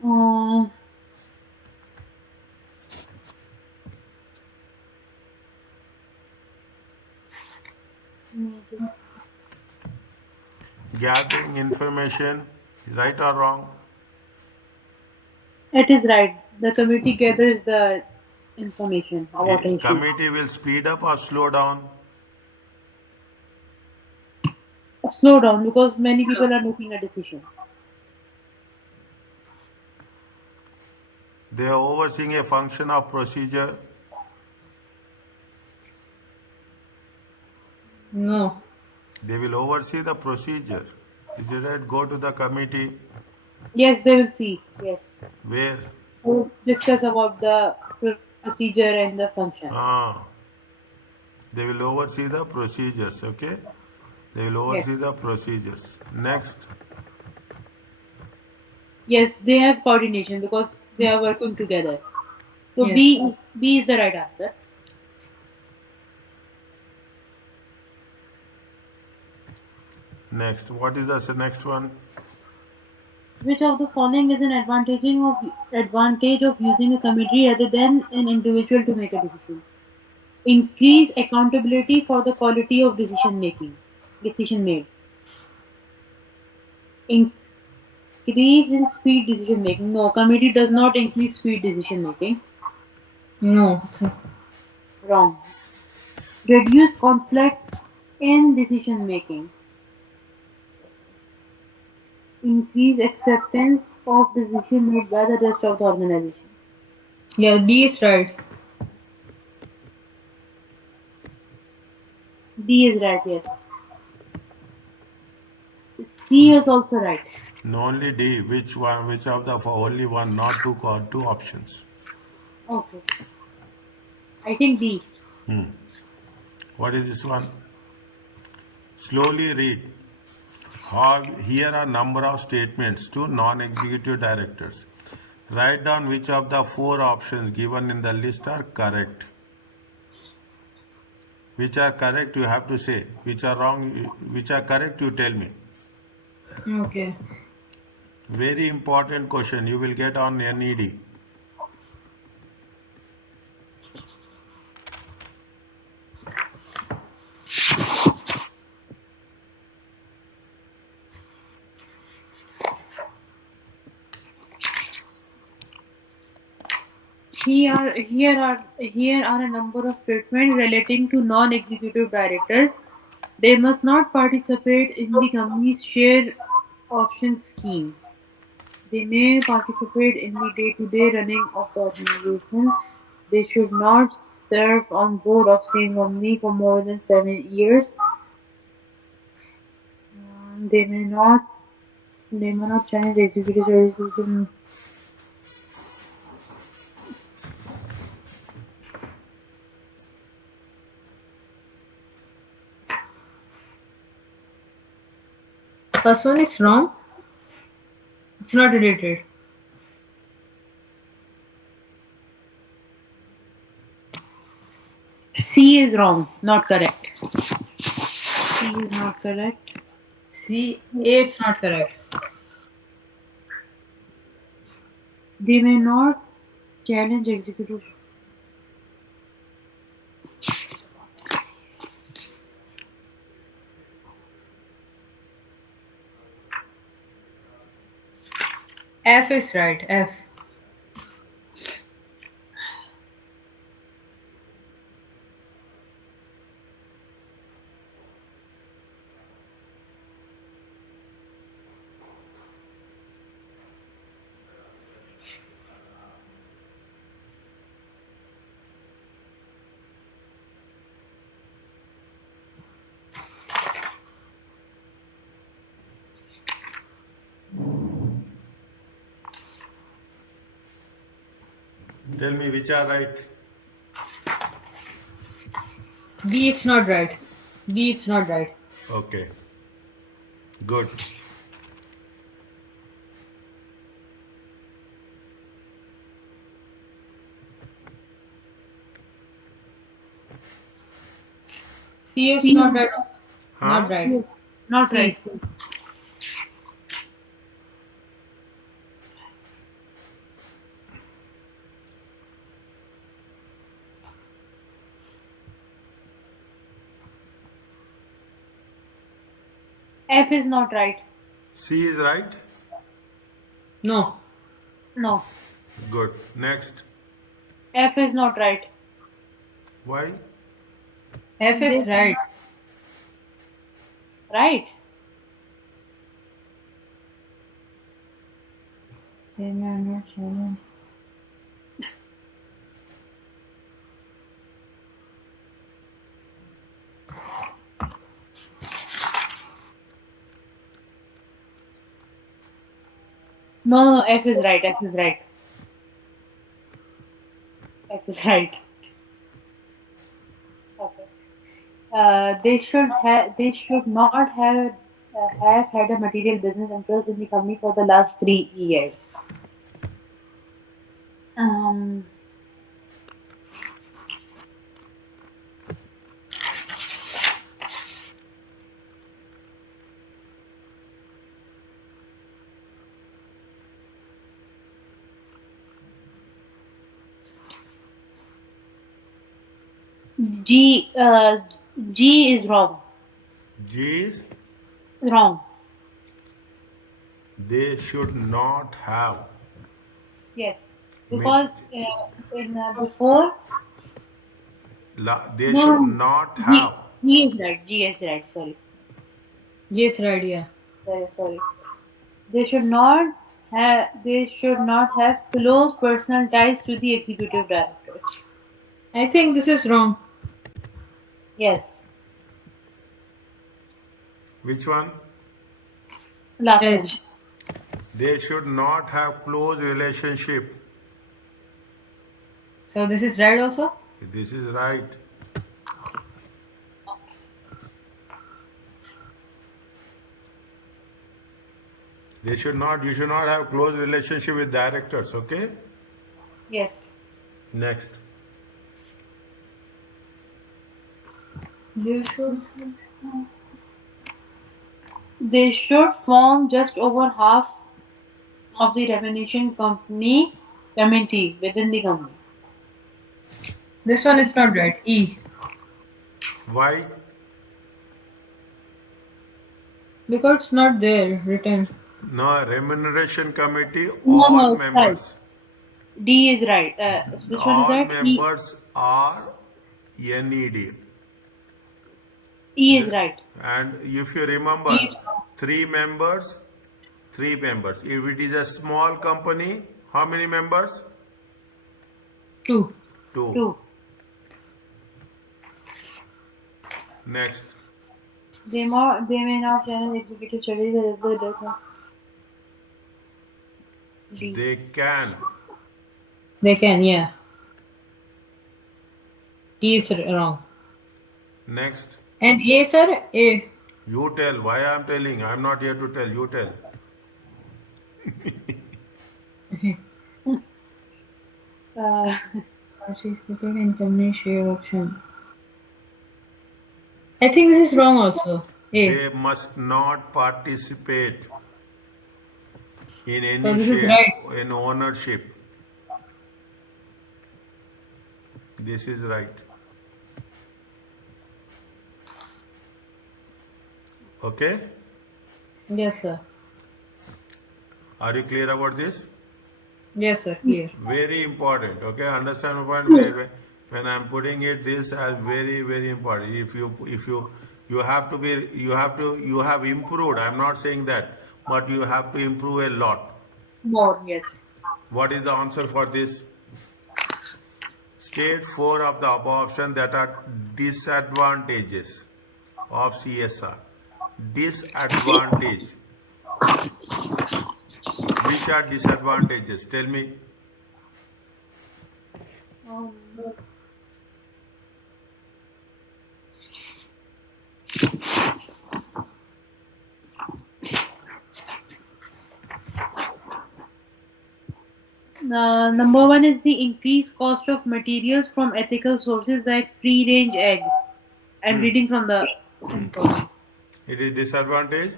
Uh, Gathering information, right or wrong? it is right. The committee gathers the information about an issue. Committee will speed up or slow down? Slow down because many people are making a decision. They are overseeing a function of procedure. No. They will oversee the procedure. Is it right? Go to the committee. Yes, they will see. Yes, Where? we'll discuss about the procedure and the function. Ah, they will oversee the procedures, okay? They will oversee Yes, the procedures. Next, yes, they have coordination because they are working together. So Yes. B is the right answer. next. What is the next one? Which of the following is an advantage of using a committee rather than an individual to make a decision? Increase accountability for the quality of decision making. Decision made. Increase in speed decision making. No, committee does not increase speed decision making. No. So, Wrong. Reduce conflict in decision making. Increase acceptance of decision made by the rest of the organization. yeah, D is right. D is right, yes. C is also right. No, only D. Which one? Which of the only one? Not two options. Okay. I think D. Hmm. What is this one? Slowly read. Here are number of statements to non-executive directors. Write down which of the four options given in the list are correct. Which are correct, you have to say. Which are wrong, which are correct, you tell me. Okay. Very important question you will get on NED. Here are a number of statements relating to non-executive directors. They must not participate in the company's share option schemes. They may participate in the day-to-day running of the organization. They should not serve on board of same company for more than 7 years. They may not challenge executive services. First one is wrong. It's not related. C is wrong, not correct. C is not correct. C, A, it's not correct. They may not challenge executive. F is right. F. Tell me which are right. B, it's not right. B, it's not right. Okay, good. C, it's C, not right. Not Huh? right. C, not right. C. C. F is not right. C is right? No. No, Good. Next. F is not right. Why? F They is right. right. They may not challenge. No, no, F is right. F is right. F is right. Okay. They should not have had a material business interest in the company for the last 3 years. Um, G G is wrong. G is Wrong. they should not have. Yes, Mean, because in before. they No, should no, no. not have. G is right. G is right. Sorry, G, it's right. Yeah. sorry. They should not have close personal ties to the executive directors. I think this is wrong. Yes, Which one? last one. H. They should not have close relationship. So this is right also. This is right. They should not. You should not have close relationship with directors. Okay. Yes, Next. They should. they should form just over half of the remuneration company committee within the company. This one is not right. E. Why? Because it's not there written. No, remuneration committee, No, all no, it's right. members. D is right. Which one is All right? E. members are NED. E Is is it? right. And if you remember, Each three members, three members. If it is a small company, how many members? two. Two. Two. Next, They may not challenge executive studies as the D. they can. They can, yeah. D is wrong. Next, And A, sir? A. you tell. Why I am telling? I am not here to tell. You tell. Uh, Participated in company share option. I think this is wrong also. A. They must not participate in So any this is share right. in ownership. This is right. Okay? Yes, sir. Are you clear about this? Yes, sir. Clear. Very important. Okay, understand my point? When I'm putting it this as very very important. If you have to be you have improved. I'm not saying that, but you have to improve a lot. more, yes. What is the answer for this? State four of the above option that are disadvantages of CSR. Disadvantage. Which are disadvantages? Tell me. Um, Number one is the increased cost of materials from ethical sources like free range eggs. I'm Hmm. reading from the info. It is disadvantage.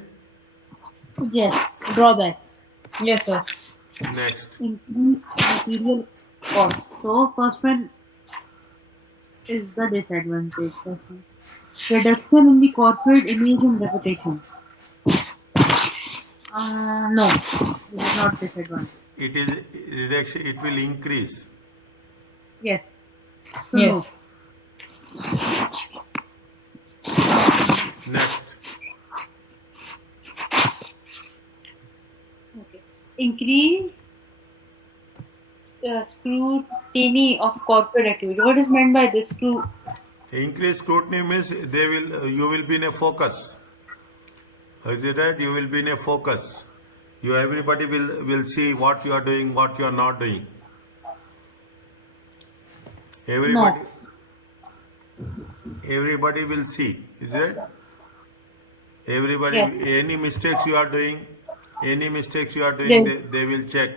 Yes, drawbacks. Yes, sir. Next. Increased material costs. So first one is the disadvantage. First one. Reduction in the corporate image and reputation. No, this is not disadvantage. It is reduction. It will increase. Yes, so no. Yes. Next. Okay. Increase scrutiny of corporate activity. What is meant by this? Increased scrutiny means they will you will be in a focus. Is it right? You will be in a focus. You everybody will see what you are doing, what you are not doing. No. Everybody everybody will see. Is it? Everybody Yes. any mistakes you are doing, Then they will check.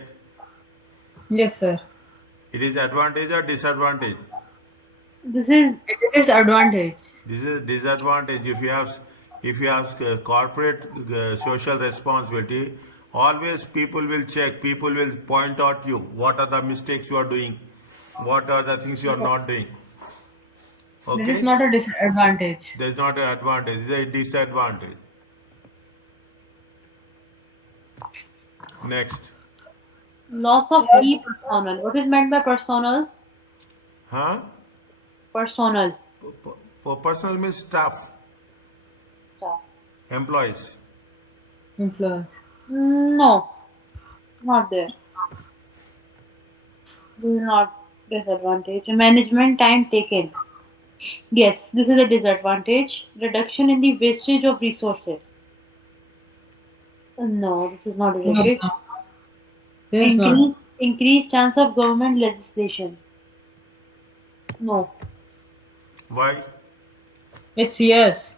Yes, sir. It is advantage or disadvantage. this is It is advantage. This is a disadvantage if you have corporate social responsibility. Always people will check. People will point out you. What are the mistakes you are doing? What are the things you are not doing? This is Okay, not a disadvantage. there's not an advantage. It's a disadvantage. Next, loss of key personnel. What is meant by personnel? huh? Personnel. For personal means staff, employees. Influence. No, not there. This is not disadvantage. Management time taken. Yes, this is a disadvantage. Reduction in the wastage of resources. No, this is not No, related. no. This is not. Increased chance of government legislation. No. Why? It's yes.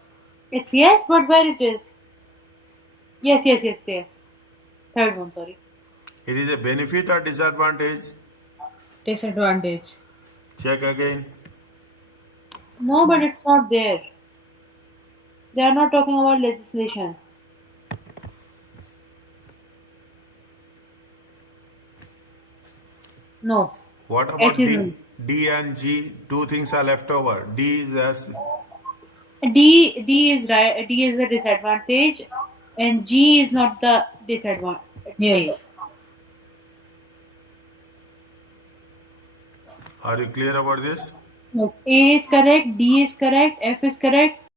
It's yes, but where it is? Yes, yes, yes, yes. Third one, sorry. It is a benefit or disadvantage? Disadvantage. Check again. No, but it's not there. They are not talking about legislation. No. What about D? Atheism. D and G, two things are left over. D is as D is right. D is the disadvantage, and G is not the disadvantage. Yes. are you clear about this? Yes. A is correct. D is correct. F is correct.